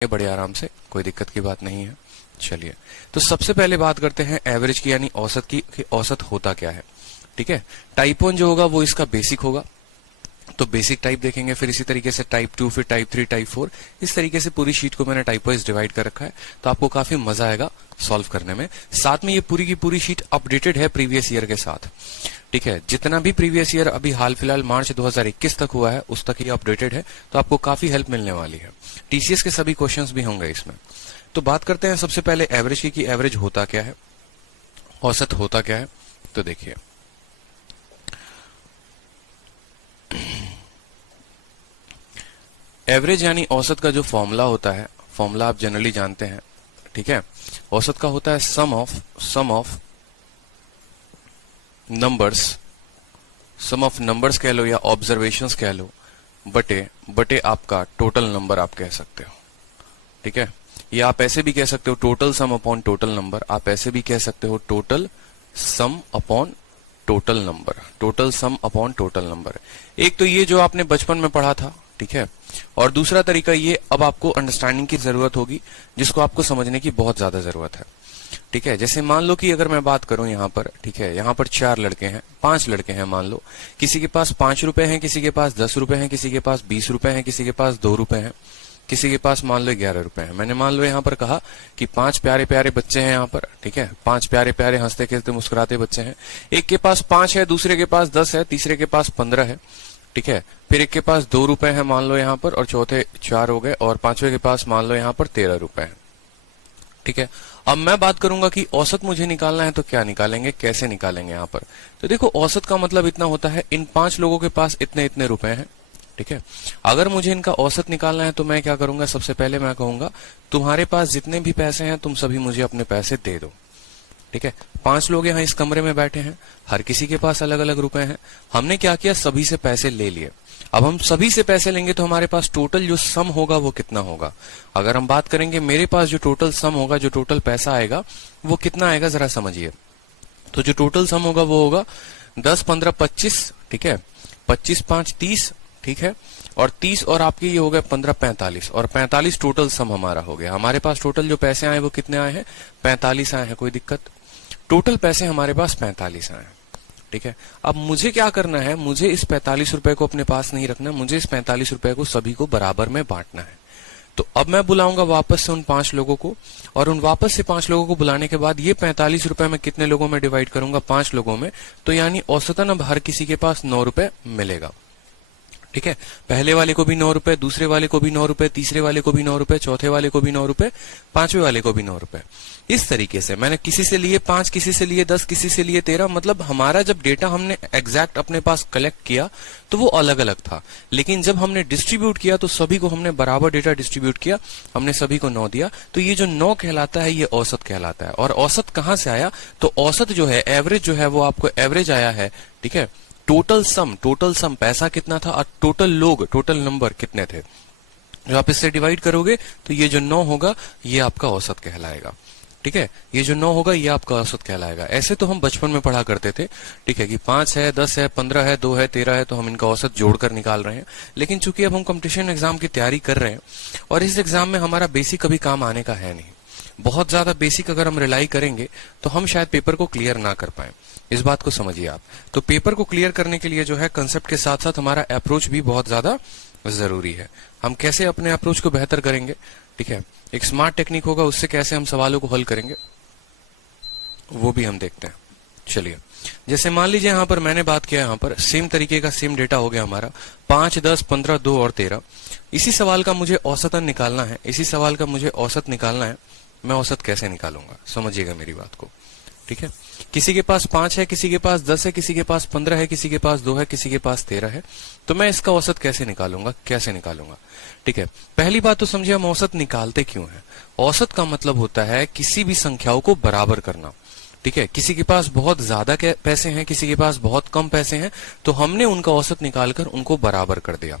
बड़े आराम से, कोई दिक्कत की बात नहीं है। चलिए, तो सबसे पहले बात करते हैं एवरेज की यानी औसत की, कि औसत होता क्या है। ठीक है, टाइप 1 जो होगा वो इसका बेसिक होगा, तो बेसिक टाइप देखेंगे, फिर इसी तरीके से टाइप 2, फिर टाइप 3, टाइप 4, इस तरीके से पूरी शीट को मैंने टाइप वाइज डिवाइड कर रखा है, तो आपको काफी मजा आएगा सॉल्व करने में। साथ में ये पूरी की पूरी शीट अपडेटेड है प्रीवियस ईयर के साथ। ठीक है, जितना भी प्रीवियस ईयर अभी हाल फिलहाल मार्च 2021 तक हुआ है उस तक ये अपडेटेड है, तो आपको काफी हेल्प मिलने वाली है। टीसीएस के सभी क्वेश्चंस भी होंगे इसमें। तो बात करते हैं सबसे पहले एवरेज की, कि एवरेज होता क्या है, औसत होता क्या है। तो देखिए, एवरेज यानी औसत का जो फॉर्मूला होता है, फॉर्मूला आप जनरली जानते हैं। ठीक है, औसत का होता है सम ऑफ नंबर्स कह लो या ऑब्जर्वेशंस कह लो, बटे आपका टोटल नंबर आप कह सकते हो। ठीक है, या आप ऐसे भी कह सकते हो total sum upon total number, आप ऐसे भी कह सकते हो total sum upon total number, total sum upon total number. एक तो ये जो आपने बचपन में पढ़ा था, ठीक है, और दूसरा तरीका ये अब आपको अंडरस्टैंडिंग की जरूरत होगी, जिसको आपको समझने की बहुत ज्यादा जरूरत है। ठीक है, जैसे मान लो कि अगर मैं बात करूं यहाँ पर, ठीक है, यहाँ पर 4 लड़के हैं, 5 लड़के हैं मान लो, किसी के पास 5 रुपए हैं, किसी के पास 10 रुपए हैं, किसी के पास 20 रुपए हैं, किसी के पास 2 रुपए हैं, किसी के पास मान लो 11 रुपए हैं। मैंने मान लो यहाँ पर कहा कि 5 प्यारे प्यारे बच्चे हैं यहाँ पर, ठीक है, 5 प्यारे प्यारे हंसते खेलते मुस्कुराते बच्चे हैं। एक के पास 5 है, दूसरे के पास 10 है, तीसरे के पास 15 है। ठीक है, फिर एक के पास 2 रुपए है मान लो यहाँ पर, और चौथे 4 हो गए, और पांचवे के पास मान लो यहाँ पर 13 रुपए है। ठीक है, अब मैं बात करूंगा कि औसत मुझे निकालना है, तो क्या निकालेंगे, कैसे निकालेंगे यहाँ पर। तो देखो, औसत का मतलब इतना होता है, इन 5 लोगों के पास इतने इतने रुपए हैं। ठीक है, अगर मुझे इनका औसत निकालना है तो मैं क्या करूंगा, सबसे पहले मैं कहूंगा तुम्हारे पास जितने भी पैसे हैं तुम सभी मुझे अपने पैसे दे दो। ठीक है, 5 लोग यहाँ इस कमरे में बैठे हैं, हर किसी के पास अलग अलग रुपए हैं। हमने क्या किया, सभी से पैसे ले लिए। अब हम सभी से पैसे लेंगे तो हमारे पास टोटल जो सम होगा वो कितना होगा। अगर हम बात करेंगे मेरे पास जो टोटल सम होगा, जो टोटल पैसा आएगा वो कितना आएगा जरा समझिए। तो जो टोटल सम होगा वो होगा 10, 15, 25। ठीक है, 25, 5, 30। ठीक है, और 30 और आपके ये हो गए 15, 45, और 45 टोटल सम हमारा हो गया। हमारे पास टोटल जो पैसे आए वो कितने आए हैं, 45 आए हैं। कोई दिक्कत, टोटल पैसे हमारे पास 45 आए हैं। ठीक है, अब मुझे क्या करना है, मुझे इस 45 रुपए को अपने पास नहीं रखना, मुझे इस 45 रुपए को सभी को बराबर में बांटना है। तो अब मैं बुलाऊंगा वापस से उन 5 लोगों को, और उन वापस से 5 लोगों को बुलाने के बाद ये 45 रुपए में कितने लोगों में डिवाइड करूंगा, 5 लोगों में। तो यानी औसतन अब हर किसी के पास 9 रुपए मिलेगा। ठीक है, पहले वाले को भी 9 रुपए, दूसरे वाले को भी 9 रुपए, तीसरे वाले को भी 9 रुपए, चौथे वाले को भी 9 रुपए, पांचवे वाले को भी 9 रुपए। इस तरीके से मैंने किसी से लिए 5, किसी से लिए 10, किसी से लिए 13। मतलब हमारा जब डेटा हमने एग्जैक्ट अपने पास कलेक्ट किया तो वो अलग अलग था, लेकिन जब हमने डिस्ट्रीब्यूट किया तो सभी को हमने बराबर डेटा डिस्ट्रीब्यूट किया, हमने सभी को 9 दिया। तो ये जो 9 कहलाता है ये औसत कहलाता है। और औसत कहां से आया, तो औसत जो है, एवरेज जो है वो आपको एवरेज आया है। ठीक है, टोटल सम पैसा कितना था और टोटल लोग, टोटल नंबर कितने थे, जो आप इससे डिवाइड करोगे तो ये जो 9 होगा ये आपका औसत कहलाएगा। ठीक है, ये जो 9 होगा ये आपका औसत कहलाएगा। ऐसे तो हम बचपन में पढ़ा करते थे, ठीक है, कि 5 है, 10 है, 15 है, 2 है, 13 है, तो हम इनका औसत जोड़कर निकाल रहे हैं। लेकिन चूंकि अब हम कंपटीशन एग्जाम की तैयारी कर रहे हैं और इस एग्जाम में हमारा बेसिक कभी काम आने का है नहीं, बहुत ज्यादा बेसिक अगर हम रिलाई करेंगे तो हम शायद पेपर को क्लियर ना कर पाए। इस बात को समझिए आप। तो पेपर को क्लियर करने के लिए जो है कंसेप्ट के साथ साथ हमारा अप्रोच भी बहुत ज्यादा जरूरी है। हम कैसे अपने अप्रोच को बेहतर करेंगे, ठीक है, एक स्मार्ट टेक्निक होगा, उससे कैसे हम सवालों को हल करेंगे वो भी हम देखते हैं। चलिए, जैसे मान लीजिए यहाँ पर मैंने बात किया, यहाँ पर सेम तरीके का सेम डेटा हो गया हमारा, 5, 10, 15, 2 और 13। इसी सवाल का मुझे औसतन निकालना है, इसी सवाल का मुझे औसत निकालना है। मैं औसत कैसे निकालूंगा, समझिएगा मेरी बात को। ठीक है, किसी के पास 5 है, किसी के पास 10 है, किसी के पास 15 है, किसी के पास 2 है, किसी के पास 13 है। तो मैं इसका औसत कैसे निकालूंगा, कैसे निकालूंगा। ठीक है, पहली बात तो समझिए हम औसत निकालते क्यों है। औसत का मतलब होता है किसी भी संख्याओं को बराबर करना। ठीक है, किसी के पास बहुत ज्यादा पैसे हैं, किसी के पास बहुत कम पैसे हैं, तो हमने उनका औसत निकालकर उनको बराबर कर दिया।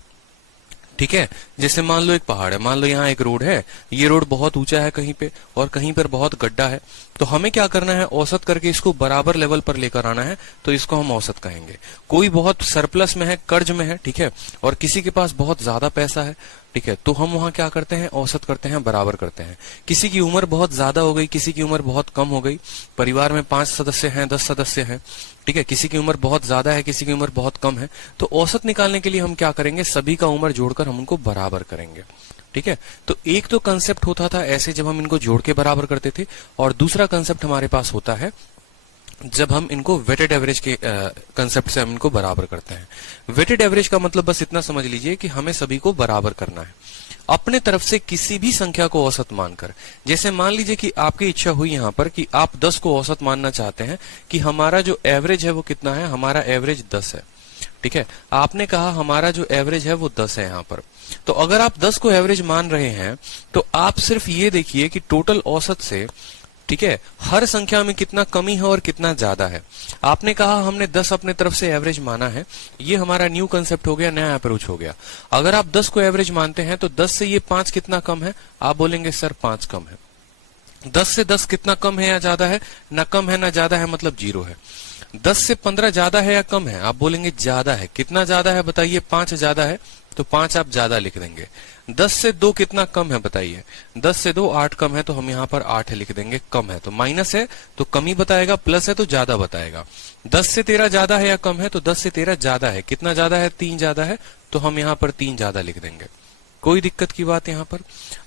ठीक है, जैसे मान लो एक पहाड़ है, मान लो यहाँ एक रोड है, ये रोड बहुत ऊंचा है कहीं पे और कहीं पर बहुत गड्ढा है, तो हमें क्या करना है, औसत करके इसको बराबर लेवल पर लेकर आना है, तो इसको हम औसत कहेंगे। कोई बहुत सरप्लस में है, कर्ज में है, ठीक है, और किसी के पास बहुत ज्यादा पैसा है, ठीक है, तो हम वहां क्या करते हैं, औसत करते हैं, बराबर करते हैं। किसी की उम्र बहुत ज्यादा हो गई, किसी की उम्र बहुत कम हो गई, परिवार में 5 सदस्य हैं, 10 सदस्य हैं, ठीक है, किसी की उम्र बहुत ज्यादा है, किसी की उम्र बहुत कम है, तो औसत निकालने के लिए हम क्या करेंगे, सभी का उम्र जोड़कर हम उनको बराबर करेंगे। ठीक है, तो एक तो कंसेप्ट होता था ऐसे जब हम इनको जोड़ के बराबर करते थे, और दूसरा कंसेप्ट हमारे पास होता है जब हम इनको वेटेड एवरेज के कंसेप्ट से हम इनको बराबर करते हैं। वेटेड एवरेज का मतलब बस इतना समझ लीजिए कि हमें सभी को बराबर करना है अपने तरफ से किसी भी संख्या को औसत मानकर। जैसे मान लीजिए कि आपकी इच्छा हुई यहाँ पर कि आप 10 को औसत मानना चाहते हैं कि हमारा जो एवरेज है वो कितना है, हमारा एवरेज 10 है। ठीक है, आपने कहा हमारा जो एवरेज है वो 10 है यहाँ पर। तो अगर आप 10 को एवरेज मान रहे हैं तो आप सिर्फ ये देखिए कि टोटल औसत से, ठीक है, हर संख्या में कितना कमी है और कितना ज्यादा है। आपने कहा हमने 10 अपने तरफ से एवरेज माना है, ये हमारा न्यू कंसेप्ट हो गया, नया अप्रोच हो गया। अगर आप 10 को एवरेज मानते हैं तो 10 से ये 5 कितना कम है, आप बोलेंगे सर 5 कम है। 10 से 10 कितना कम है या ज्यादा है, ना कम है ना ज्यादा है, मतलब 0 है। 10 से 15 ज्यादा है या कम है, आप बोलेंगे ज्यादा है। कितना ज्यादा है बताइए, 5 ज्यादा है, तो 5 आप ज्यादा लिख देंगे। 10 से 2 कितना कम है बताइए, 10 से 2 8 कम है, तो हम यहाँ पर 8 लिख देंगे। कम है तो माइनस है तो कमी बताएगा, प्लस है तो ज्यादा बताएगा। 10 से 13 ज्यादा है या कम है, तो 10 से 13 ज्यादा है। कितना ज्यादा है, 3 ज्यादा है, तो हम यहाँ पर 3 ज्यादा लिख देंगे। कोई दिक्कत की बात यहाँ पर।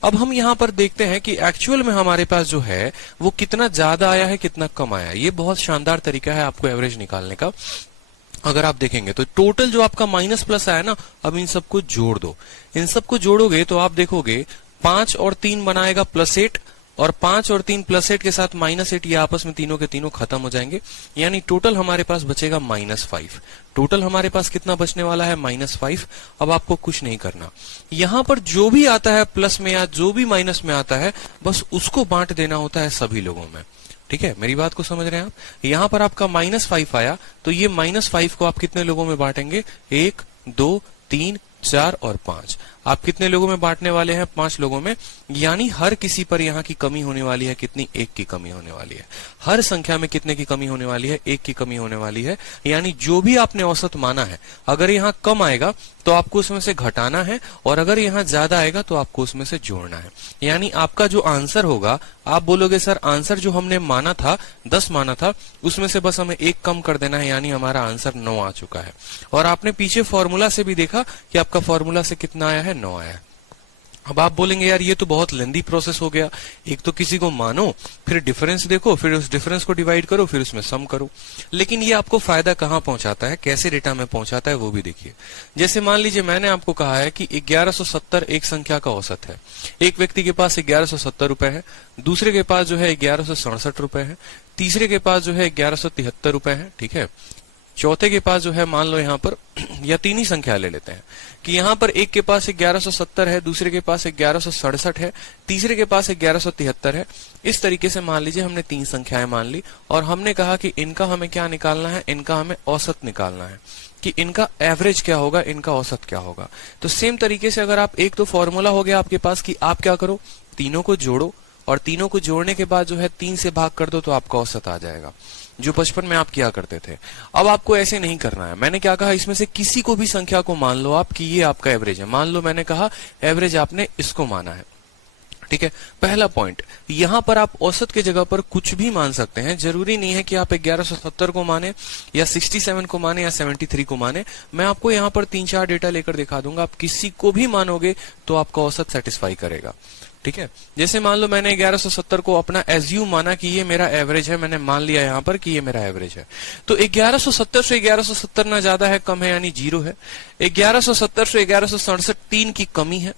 अब हम यहाँ पर देखते हैं कि एक्चुअल में हमारे पास जो है वो कितना ज्यादा आया है, कितना कम आया है। ये बहुत शानदार तरीका है आपको एवरेज निकालने का। अगर आप देखेंगे तो टोटल जो आपका माइनस प्लस आया ना, अब इन सबको जोड़ दो। इन सबको जोड़ोगे तो आप देखोगे 5 और 3 बनाएगा +8, और 5 और 3 +8 के साथ -8, ये आपस में तीनों के तीनों खत्म हो जाएंगे। यानी टोटल हमारे पास बचेगा -5। टोटल हमारे पास कितना बचने वाला है, -5। अब आपको कुछ नहीं करना, यहां पर जो भी आता है प्लस में या जो भी माइनस में आता है, बस उसको बांट देना होता है सभी लोगों में। ठीक है, मेरी बात को समझ रहे हैं आप। यहां पर आपका -5 आया, तो ये -5 को आप कितने लोगों में बांटेंगे, 1 2 3 4 और 5। आप कितने लोगों में बांटने वाले हैं, 5 लोगों में। यानी हर किसी पर यहाँ की कमी होने वाली है कितनी, 1 की कमी होने वाली है। हर संख्या में कितने की कमी होने वाली है, 1 की कमी होने वाली है। यानी जो भी आपने औसत माना है, अगर यहाँ कम आएगा तो आपको उसमें से घटाना है, और अगर यहाँ ज्यादा आएगा तो आपको उसमें से जोड़ना है। यानी आपका जो आंसर होगा, आप बोलोगे सर आंसर जो हमने माना था 10 माना था, उसमें से बस हमें 1 कम कर देना है, यानी हमारा आंसर 9 आ चुका है। और आपने पीछे फॉर्मूला से भी देखा कि आपका फॉर्मूला से कितना आया है, 9 आया है। अब आप बोलेंगे यार ये तो बहुत लेंदी प्रोसेस हो गया, एक तो किसी को मानो, फिर डिफरेंस देखो, फिर उस डिफरेंस को डिवाइड करो, फिर उसमें सम करो। लेकिन ये आपको फायदा कहाँ पहुंचाता है, कैसे डेटा में पहुंचाता है, वो भी देखिए। जैसे मान लीजिए मैंने आपको कहा है कि 1170 एक संख्या का औसत है। एक व्यक्ति के पास 1170 रुपए है, दूसरे के पास जो है 1167 रुपए है, तीसरे के पास जो है 1173 रुपए है। ठीक है, चौथे के पास जो है, मान लो यहाँ पर या तीन ही संख्या ले लेते हैं कि यहाँ पर एक के पास 1170 है, दूसरे के पास 1167 है, तीसरे के पास 1173 है। इस तरीके से मान लीजिए हमने 3 संख्याएं मान ली, और हमने कहा कि इनका हमें क्या निकालना है, इनका हमें औसत निकालना है कि इनका एवरेज क्या होगा, इनका औसत क्या होगा। तो सेम तरीके से अगर आप, एक तो फॉर्मूला हो गया आपके पास कि आप क्या करो, तीनों को जोड़ो, और तीनों को जोड़ने के बाद जो है 3 से भाग कर दो तो आपका औसत आ जाएगा, जो बचपन में आप किया करते थे। अब आपको ऐसे नहीं करना है। मैंने क्या कहा, इसमें से किसी को भी संख्या को मान लो आप कि ये आपका एवरेज है। मान लो मैंने कहा एवरेज आपने इसको माना है। ठीक है, पहला पॉइंट, यहां पर आप औसत के जगह पर कुछ भी मान सकते हैं। जरूरी नहीं है कि आप 1170 को माने या 67 को माने या 73 को माने। मैं आपको यहाँ पर 3-4 डेटा लेकर दिखा दूंगा, आप किसी को भी मानोगे तो आपका औसत सेटिस्फाई करेगा। ठीक है, जैसे मान लो मैंने 1170 को अपना एज्यूम माना कि ये मेरा एवरेज है, मैंने मान लिया यहाँ पर कि ये मेरा एवरेज है। तो 1170 से 1170 ना ज्यादा है कम है, यानी 0 है। 1170 से 1167 3 की कमी है।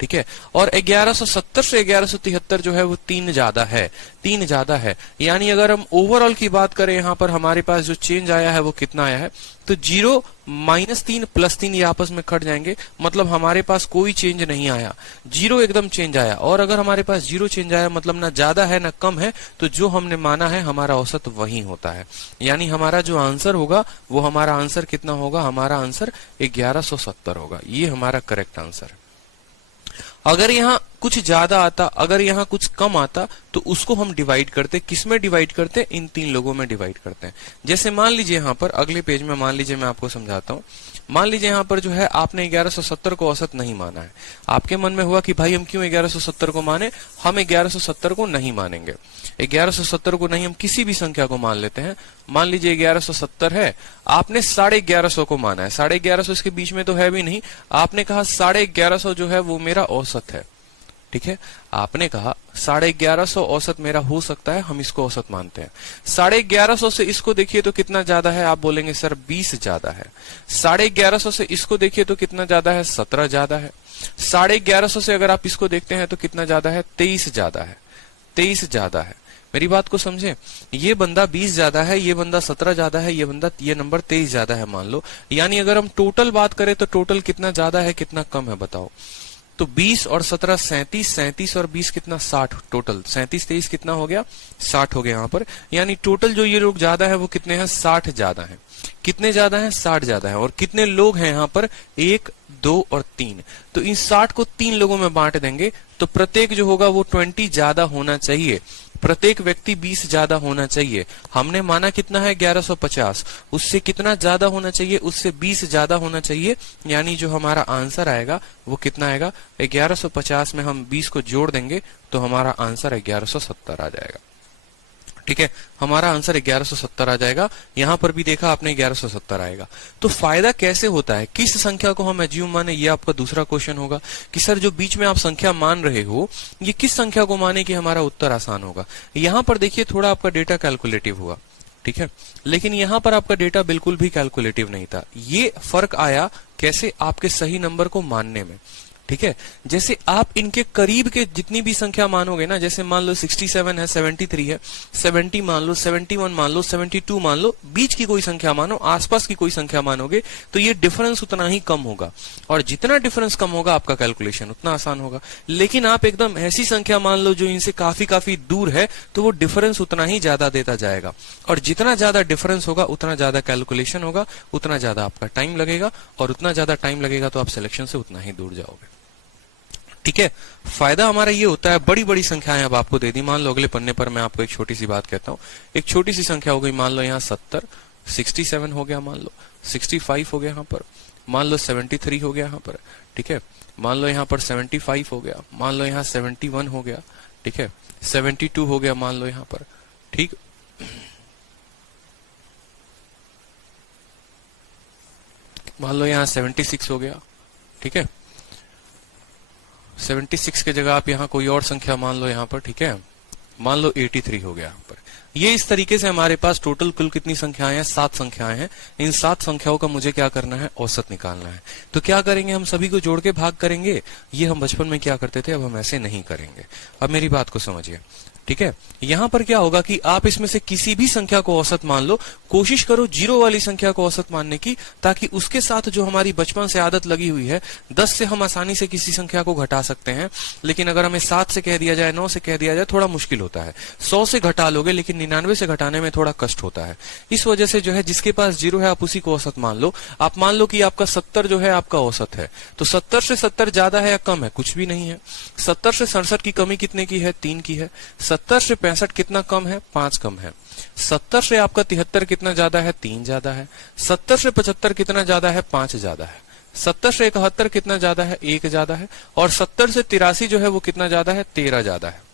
ठीक है, और 1170 से 1173 जो है वो 3 ज्यादा है, 3 ज्यादा है। यानी अगर हम ओवरऑल की बात करें, यहाँ पर हमारे पास जो चेंज आया है वो कितना आया है, तो 0 -3 +3 ये आपस में कट जाएंगे, मतलब हमारे पास कोई चेंज नहीं आया, 0 एकदम चेंज आया। और अगर हमारे पास 0 चेंज आया, मतलब ना ज्यादा है ना कम है, तो जो हमने माना है हमारा औसत वही होता है। यानी हमारा जो आंसर होगा वो हमारा आंसर कितना होगा, हमारा आंसर 1170 होगा। ये हमारा करेक्ट आंसर है। अगर यहाँ कुछ ज्यादा आता, अगर यहाँ कुछ कम आता तो उसको हम डिवाइड करते, किसमें डिवाइड करते, इन 3 लोगों में डिवाइड करते हैं। जैसे मान लीजिए यहाँ पर अगले पेज में, मान लीजिए मैं आपको समझाता हूँ। मान लीजिए यहाँ पर जो है आपने 1170 को औसत नहीं माना है। आपके मन में हुआ कि भाई हम क्यों 1170 को माने, हम 1170 को नहीं मानेंगे। 1170 को नहीं, हम किसी भी संख्या को मान लेते हैं। मान लीजिए 1170 है, आपने 1150 को माना है। 1150 इसके बीच में तो है भी नहीं, आपने कहा 1150 जो है वो मेरा औसत है। ठीक है, आपने कहा 1150 औसत मेरा हो सकता है, हम इसको औसत मानते हैं। 1150 से इसको देखिए तो कितना ज्यादा है, आप बोलेंगे सर 20 ज्यादा है। 1150 से इसको देखिए तो कितना ज्यादा है, 17 ज्यादा है। 1150 से अगर आप इसको देखते हैं तो कितना ज्यादा है, 23 ज्यादा है। 23 ज्यादा है। मेरी बात को समझे, ये बंदा 20 ज्यादा है, ये बंदा 17 ज्यादा है, ये नंबर 23 ज्यादा है मान लो। यानी अगर हम टोटल बात करें तो टोटल कितना ज्यादा है कितना कम है बताओ। तो 20 और 17 37, 37 और 20 कितना 60, टोटल 37 23 कितना हो गया, 60 हो गया यहाँ पर। यानी टोटल जो ये लोग ज्यादा है वो कितने हैं, 60 ज्यादा है। कितने ज्यादा है, 60 ज्यादा है। और कितने लोग हैं यहाँ पर, 1 2 और 3। तो इन 60 को 3 लोगों में बांट देंगे तो प्रत्येक जो होगा वो 20 ज्यादा होना चाहिए। प्रत्येक व्यक्ति 20 ज्यादा होना चाहिए। हमने माना कितना है, 1150, उससे कितना ज्यादा होना चाहिए, उससे 20 ज्यादा होना चाहिए। यानी जो हमारा आंसर आएगा वो कितना आएगा, 1150 में हम 20 को जोड़ देंगे तो हमारा आंसर 1170 आ जाएगा। ठीक है, हमारा आंसर 1170 आ जाएगा। यहां पर भी देखा आपने 1170 आएगा। तो फायदा कैसे होता है, किस संख्या को हम एज्यूम माने, ये आपका दूसरा क्वेश्चन होगा कि सर जो बीच में आप संख्या मान रहे हो ये किस संख्या को माने कि हमारा उत्तर आसान होगा। यहां पर देखिए थोड़ा आपका डेटा कैलकुलेटिव हुआ, ठीक है, लेकिन यहां पर आपका डेटा बिल्कुल भी कैलकुलेटिव नहीं था। ये फर्क आया कैसे, आपके सही नंबर को मानने में। ठीक है, जैसे आप इनके करीब के जितनी भी संख्या मानोगे ना, जैसे मान लो 67 है, 73 है, 70 मान लो, 71 मान लो, 72 मान लो, बीच की कोई संख्या मानो, आसपास की कोई संख्या मानोगे तो ये डिफरेंस उतना ही कम होगा। और जितना डिफरेंस कम होगा आपका कैलकुलेशन उतना आसान होगा। लेकिन आप एकदम ऐसी संख्या मान लो जो इनसे काफी दूर है तो वो डिफरेंस उतना ही ज्यादा देता जाएगा। और जितना ज्यादा डिफरेंस होगा उतना ज्यादा कैलकुलेशन होगा, उतना ज्यादा आपका टाइम लगेगा, और उतना ज्यादा टाइम लगेगा तो आप सिलेक्शन से उतना ही दूर जाओगे। ठीक है, फायदा हमारा ये होता है। बड़ी बड़ी संख्याएं अब आपको दे दी। मान लो अगले पन्ने पर मैं आपको एक छोटी सी बात कहता हूँ। एक छोटी सी संख्या हो गई, मान लो यहाँ 70, 67 हो गया, मान लो 65 हो गया यहाँ पर, मान लो 73 हो गया यहाँ पर। ठीक है, मान लो यहाँ पर 75 हो गया, मान लो यहाँ 71 हो गया। ठीक है, 72 हो गया मान लो यहाँ पर। ठीक, मान लो यहाँ 76 हो गया। ठीक है, 76 की जगह आप यहाँ कोई और संख्या मान लो यहाँ पर। ठीक है, मान लो 83 हो गया यहाँ पर। ये इस तरीके से हमारे पास टोटल कुल कितनी संख्याएं हैं, 7 संख्याएं हैं। इन 7 संख्याओं का मुझे क्या करना है, औसत निकालना है। तो क्या करेंगे, हम सभी को जोड़ के भाग करेंगे। ये हम बचपन में क्या करते थे, अब हम ऐसे नहीं करेंगे। अब मेरी बात को समझिए। ठीक है, यहां पर क्या होगा कि आप इसमें से किसी भी संख्या को औसत मान लो। कोशिश करो 0 वाली संख्या को औसत मानने की, ताकि उसके साथ जो हमारी बचपन से आदत लगी हुई है, 10 से हम आसानी से किसी संख्या को घटा सकते हैं। लेकिन अगर हमें 7 से कह दिया जाए, 9 से कह दिया जाए, थोड़ा मुश्किल होता है। 100 से घटा लोगे लेकिन 99 से घटाने में थोड़ा कष्ट होता है। इस वजह से जो है जिसके पास 0 है आप उसी को औसत मान लो। आप मान लो कि आपका 70 जो है आपका औसत है। तो 70 से 70 ज्यादा है या कम है, कुछ भी नहीं है। 70 से 67 की कमी कितने की है, 3 की है। 70 से 65 कितना कम है, 5 कम है। 70 से आपका 73 कितना ज्यादा है, 3 ज्यादा है। 70 से 75 कितना ज्यादा है, 5 ज्यादा है। 70 से 71 कितना ज्यादा है, 1 ज्यादा है। और 70 से 83 जो है वो कितना ज्यादा है, 13 ज्यादा है।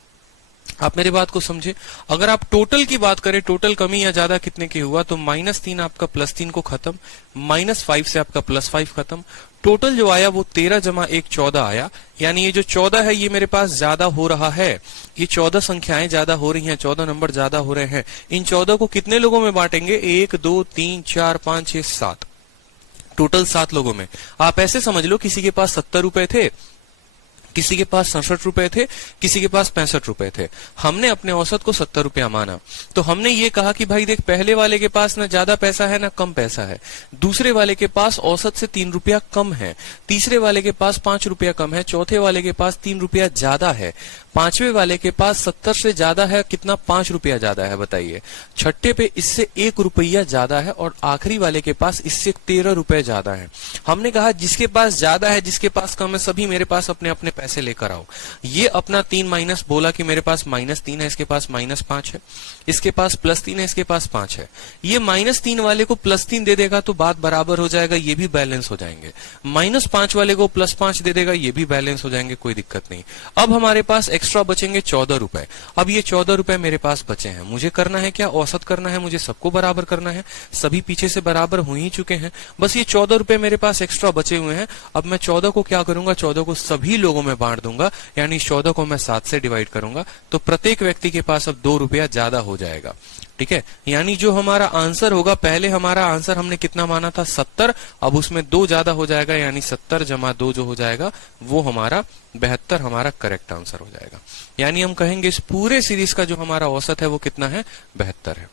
आप मेरी बात को समझे। अगर आप टोटल की बात करें, टोटल कमी या ज्यादा कितने की हुआ, तो -3 आपका +3 को खत्म, -5 से आपका +5 खत्म। टोटल जो आया वो 13 + 1 14 आया। यानी ये जो 14 है ये मेरे पास ज्यादा हो रहा है। ये 14 संख्याएं ज्यादा हो रही हैं, 14 नंबर ज्यादा हो रहे हैं। इन 14 को कितने लोगों में बांटेंगे, 1 2 3 4 5 6 7, टोटल 7 लोगों में। आप ऐसे समझ लो, किसी के पास 70 रुपए थे, किसी के पास 67 रुपए थे, किसी के पास 65 रुपए थे। हमने अपने औसत को 70 रुपया माना। तो हमने ये कहा कि भाई देख, पहले वाले के पास ना ज्यादा पैसा है ना कम पैसा है, दूसरे वाले के पास औसत से 3 रुपया कम है, तीसरे वाले के पास 5 रुपया कम है, चौथे वाले के पास 3 रुपया ज्यादा है, पांचवें वाले के पास 70 से ज्यादा है, कितना 5 रुपया ज्यादा है बताइए, छठे पे इससे 1 रुपया ज्यादा है, और आखिरी वाले के पास इससे 13 रुपए ज्यादा है। हमने कहा जिसके पास ज्यादा है जिसके पास कम है, सभी मेरे पास अपने अपने पैसे ऐसे लेकर आओ। ये अपना 3 माइनस बोला कि मेरे पास -3 है, इसके पास -5 है, इसके पास +3 है, इसके पास 5 है। ये -3 वाले को +3 दे देगा तो बात बराबर हो जाएगा, ये भी बैलेंस हो जाएंगे। -5 वाले को +5 दे देगा, ये भी बैलेंस हो जाएंगे, कोई दिक्कत नहीं। अब हमारे पास एक्स्ट्रा बचेंगे 14 रुपए। अब ये 14 रुपए मेरे पास बचे हैं, मुझे करना है क्या, औसत करना है, मुझे सबको बराबर करना है। सभी पीछे से बराबर हो ही चुके हैं, बस ये 14 रुपए मेरे पास एक्स्ट्रा बचे हुए हैं। अब मैं 14 को क्या करूंगा, 14 को सभी लोगों में बांट दूंगा, यानी 14 को मैं 7 से डिवाइड करूंगा, तो प्रत्येक व्यक्ति के पास अब 2 रुपया ज्यादा हो जाएगा। ठीक है, यानी जो हमारा आंसर होगा, पहले हमारा आंसर हमने कितना माना था 70, अब उसमें 2 ज्यादा हो जाएगा, यानी 70 जमा 2 जो हो जाएगा वो हमारा 72 हमारा करेक्ट आंसर हो जाएगा। यानी हम कहेंगे इस पूरे सीरीज का जो हमारा औसत है वो कितना है, 72 है।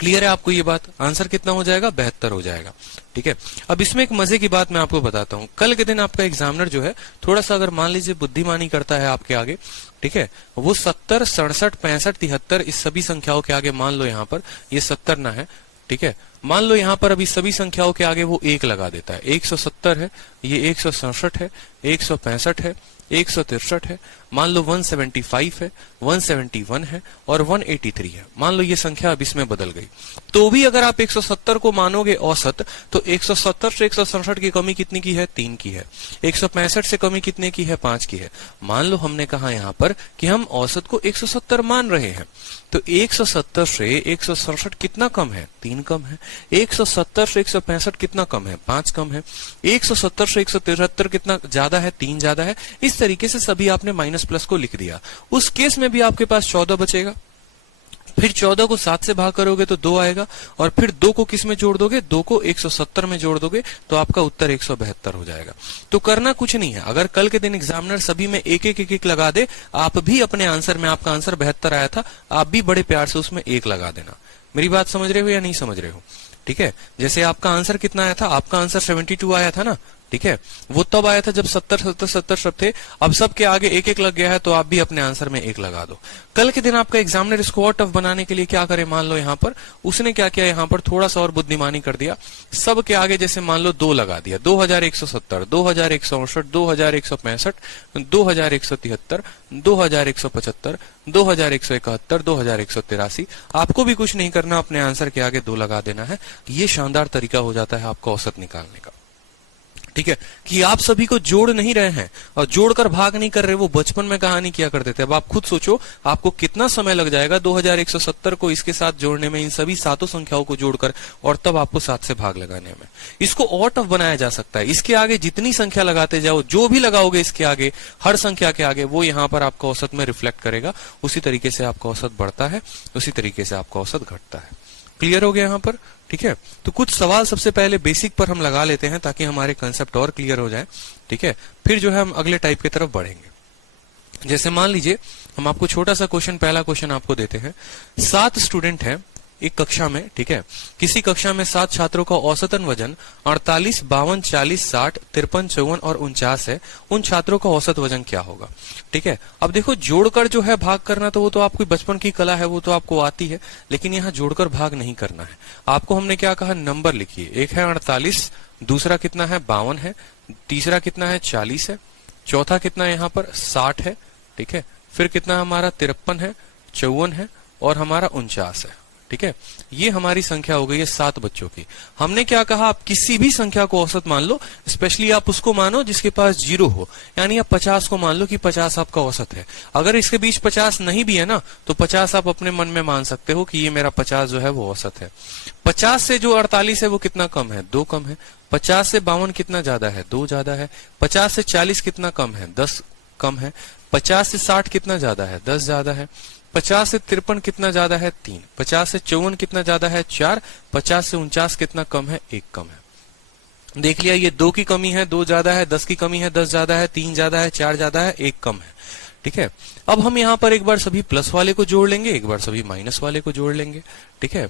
क्लियर है आपको ये बात, आंसर कितना हो जाएगा, 72 हो जाएगा। ठीक है, अब इसमें एक मजे की बात मैं आपको बताता हूं। कल के दिन आपका एग्जामिनर जो है थोड़ा सा अगर मान लीजिए बुद्धिमानी करता है आपके आगे, ठीक है, वो 70, 67, 65, 73 इस सभी संख्याओं के आगे मान लो यहाँ पर ये 70 ना है, ठीक है, मान लो यहाँ पर अभी सभी संख्याओं के आगे वो 1 लगा देता है। 170 है, ये 167 है, 165 है, 163 है, मान लो 175 है, 171 है और 183 है। मान लो ये संख्या अब इसमें बदल गई, तो भी अगर आप 170 को मानोगे औसत, तो 170 से 167 की कमी कितनी की है, 3 की है। 165 से कमी कितने की है, 5 की है। मान लो हमने कहा यहाँ पर कि हम औसत को 170 मान रहे हैं, तो 170 से 167 कितना कम है, 3 कम है। 170 से 165 कितना कम है, 5 कम है। 170 से 173 कितना ज्यादा है, 3 ज्यादा है। इस तरीके से सभी आपने माइनस प्लस को लिख दिया। उस केस में भी आपके पास 14 बचेगा, फिर 14 को 7 से भाग करोगे तो 2 आएगा, और फिर 2 को किस में जोड़ दोगे, 2 को 170 में जोड़ दोगे, तो आपका उत्तर 172 हो जाएगा। तो करना कुछ नहीं है, अगर कल के दिन एग्जामिनर सभी में एक एक लगा दे, आप भी अपने आंसर में, आपका आंसर 72 आया था, आप भी बड़े प्यार से उसमें 1 लगा देना। मेरी बात समझ रहे हो या नहीं समझ रहे हो? ठीक है, जैसे आपका आंसर कितना आया था, आपका आंसर 72 आया था ना, ठीक है, वो तब आया था जब 70 सब थे। अब सबके आगे 1 लग गया है, तो आप भी अपने आंसर में 1 लगा दो। कल के दिन आपका एग्जामिनर इसको और टफ बनाने के लिए क्या करे, मान लो यहाँ पर उसने क्या किया, यहाँ पर थोड़ा सा और बुद्धिमानी कर दिया। सबके आगे जैसे मान लो 2 लगा दिया, 2170, 2168, 2165, 2173, 2175, 2171, 2183। आपको भी कुछ नहीं करना, अपने आंसर के आगे 2 लगा देना है। ये शानदार तरीका हो जाता है आपका औसत निकालने का। ठीक है, कि आप सभी को जोड़ नहीं रहे हैं और जोड़कर भाग नहीं कर रहे। वो बचपन में कहानी किया करते थे। अब आप खुद सोचो आपको कितना समय लग जाएगा 2170 को इसके साथ जोड़ने में, इन सभी सातों संख्याओं को जोड़कर, और तब आपको 7 से भाग लगाने में। इसको और टफ बनाया जा सकता है। इसके आगे जितनी संख्या लगाते जाओ, जो भी लगाओगे इसके आगे, हर संख्या के आगे, वो यहाँ पर आपका औसत में रिफ्लेक्ट करेगा। उसी तरीके से आपका औसत बढ़ता है, उसी तरीके से आपका औसत घटता है। क्लियर हो गया यहाँ पर? ठीक है, तो कुछ सवाल सबसे पहले बेसिक पर हम लगा लेते हैं ताकि हमारे कंसेप्ट और क्लियर हो जाए। ठीक है, फिर जो है हम अगले टाइप की तरफ बढ़ेंगे। जैसे मान लीजिए हम आपको छोटा सा क्वेश्चन, पहला क्वेश्चन आपको देते हैं। 7 स्टूडेंट हैं एक कक्षा में, ठीक है, किसी कक्षा में 7 छात्रों का औसतन वजन 48, 52, 40, 60, 53, 54 और 49 है। उन छात्रों का औसत वजन क्या होगा? ठीक है, अब देखो जोड़कर जो है भाग करना, तो वो तो आपकी बचपन की कला है, वो तो आपको आती है, लेकिन यहाँ जोड़कर भाग नहीं करना है आपको। हमने क्या कहा, नंबर लिखिए। एक है 48, दूसरा कितना है 52 है, तीसरा कितना है 40 है, चौथा कितना यहाँ पर 60 है, ठीक है, फिर कितना हमारा 53 है, 54 है और हमारा 49 है। ठीक है, ये हमारी संख्या हो गई है 7 बच्चों की। हमने क्या कहा, आप किसी भी संख्या को औसत मान लो, स्पेशली आप उसको मानो जिसके पास 0 हो, यानी आप 50 को मान लो कि 50 आपका औसत है। अगर इसके बीच 50 नहीं भी है ना, तो 50 आप अपने मन में मान सकते हो कि ये मेरा 50 जो है वो औसत है। 50 से जो 48 है वो कितना कम है, 2 कम है। 50 से 52 कितना ज्यादा है, 2 ज्यादा है। 50 से 40 कितना कम है, 10 कम है। 50 से 60 कितना ज्यादा है, 10 ज्यादा है। 50 से 53 कितना ज्यादा है, 3। 50 से 54 कितना ज्यादा है, 4। 50 से 49 कितना कम है, 1 कम है। देख लिया, ये 2 की कमी है, 2 ज्यादा है। 10 की कमी है, 10 ज्यादा है। 3 ज्यादा है, 4 ज्यादा है, 1 कम है। ठीक है, अब हम यहाँ पर एक बार सभी प्लस वाले को जोड़ लेंगे, एक बार सभी माइनस वाले को जोड़ लेंगे। ठीक है,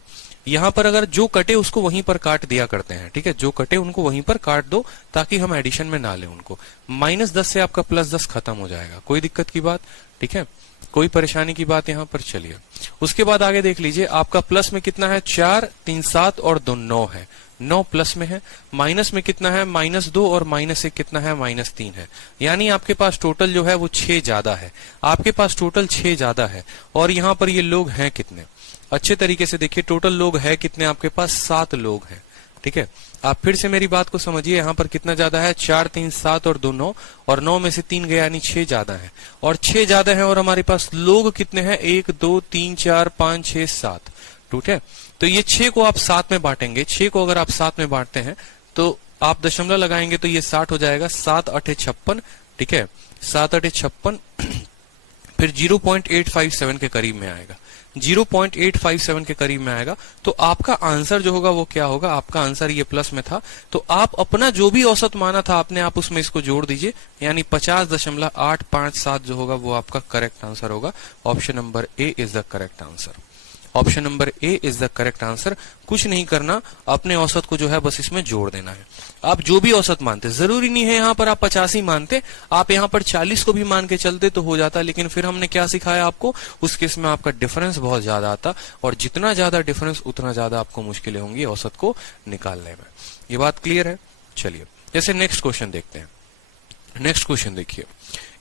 यहाँ पर अगर जो कटे उसको वहीं पर काट दिया करते हैं। ठीक है, जो कटे उनको वहीं पर काट दो ताकि हम एडिशन में ना लें उनको। -10 से आपका +10 खत्म हो जाएगा, कोई दिक्कत की बात? ठीक है, कोई परेशानी की बात यहाँ पर? चलिए उसके बाद आगे देख लीजिए, आपका प्लस में कितना है, 4, 3, 7 और 2, 9 है। 9 प्लस में है, माइनस में कितना है -2 और -1 कितना है -3 है। यानी आपके पास टोटल जो है वो 6 ज्यादा है, आपके पास टोटल 6 ज्यादा है। और यहाँ पर ये लोग हैं कितने, अच्छे तरीके से देखिए, टोटल लोग है कितने, आपके पास 7 लोग हैं। ठीक है, आप फिर से मेरी बात को समझिए, यहाँ पर कितना ज्यादा है, 4 3 7 और 2 9, और 9 में से 3 गया यानी 6 ज्यादा है, और 6 ज्यादा है। और हमारे पास लोग कितने हैं, 1 2 3 4 5 6 7। ठीक है, तो ये 6 को आप 7 में बांटेंगे, 6 को अगर आप 7 में बांटते हैं तो आप दशमलव लगाएंगे तो ये 60 हो जाएगा, 7 8 56। ठीक है, 7 8 56 फिर 0.857 के करीब में आएगा, 0.857 के करीब में आएगा। तो आपका आंसर जो होगा वो क्या होगा, आपका आंसर ये प्लस में था, तो आप अपना जो भी औसत माना था आपने, आप उसमें इसको जोड़ दीजिए, यानी 50.857 जो होगा वो आपका करेक्ट आंसर होगा। Option number A is the correct answer. Option number A is the correct answer. कुछ नहीं करना, अपने औसत को जो है बस इसमें जोड़ देना है। आप जो भी औसत मानते, जरूरी नहीं है यहाँ पर आप 85 मानते, आप यहाँ पर 40 को भी मान के चलते तो हो जाता, लेकिन फिर हमने क्या सिखाया आपको, उस केस में आपका डिफरेंस बहुत ज्यादा आता, और जितना ज्यादा डिफरेंस उतना ज्यादा आपको मुश्किलें होंगी औसत को निकालने में। ये बात क्लियर है। चलिए जैसे नेक्स्ट क्वेश्चन देखते हैं। नेक्स्ट क्वेश्चन देखिए,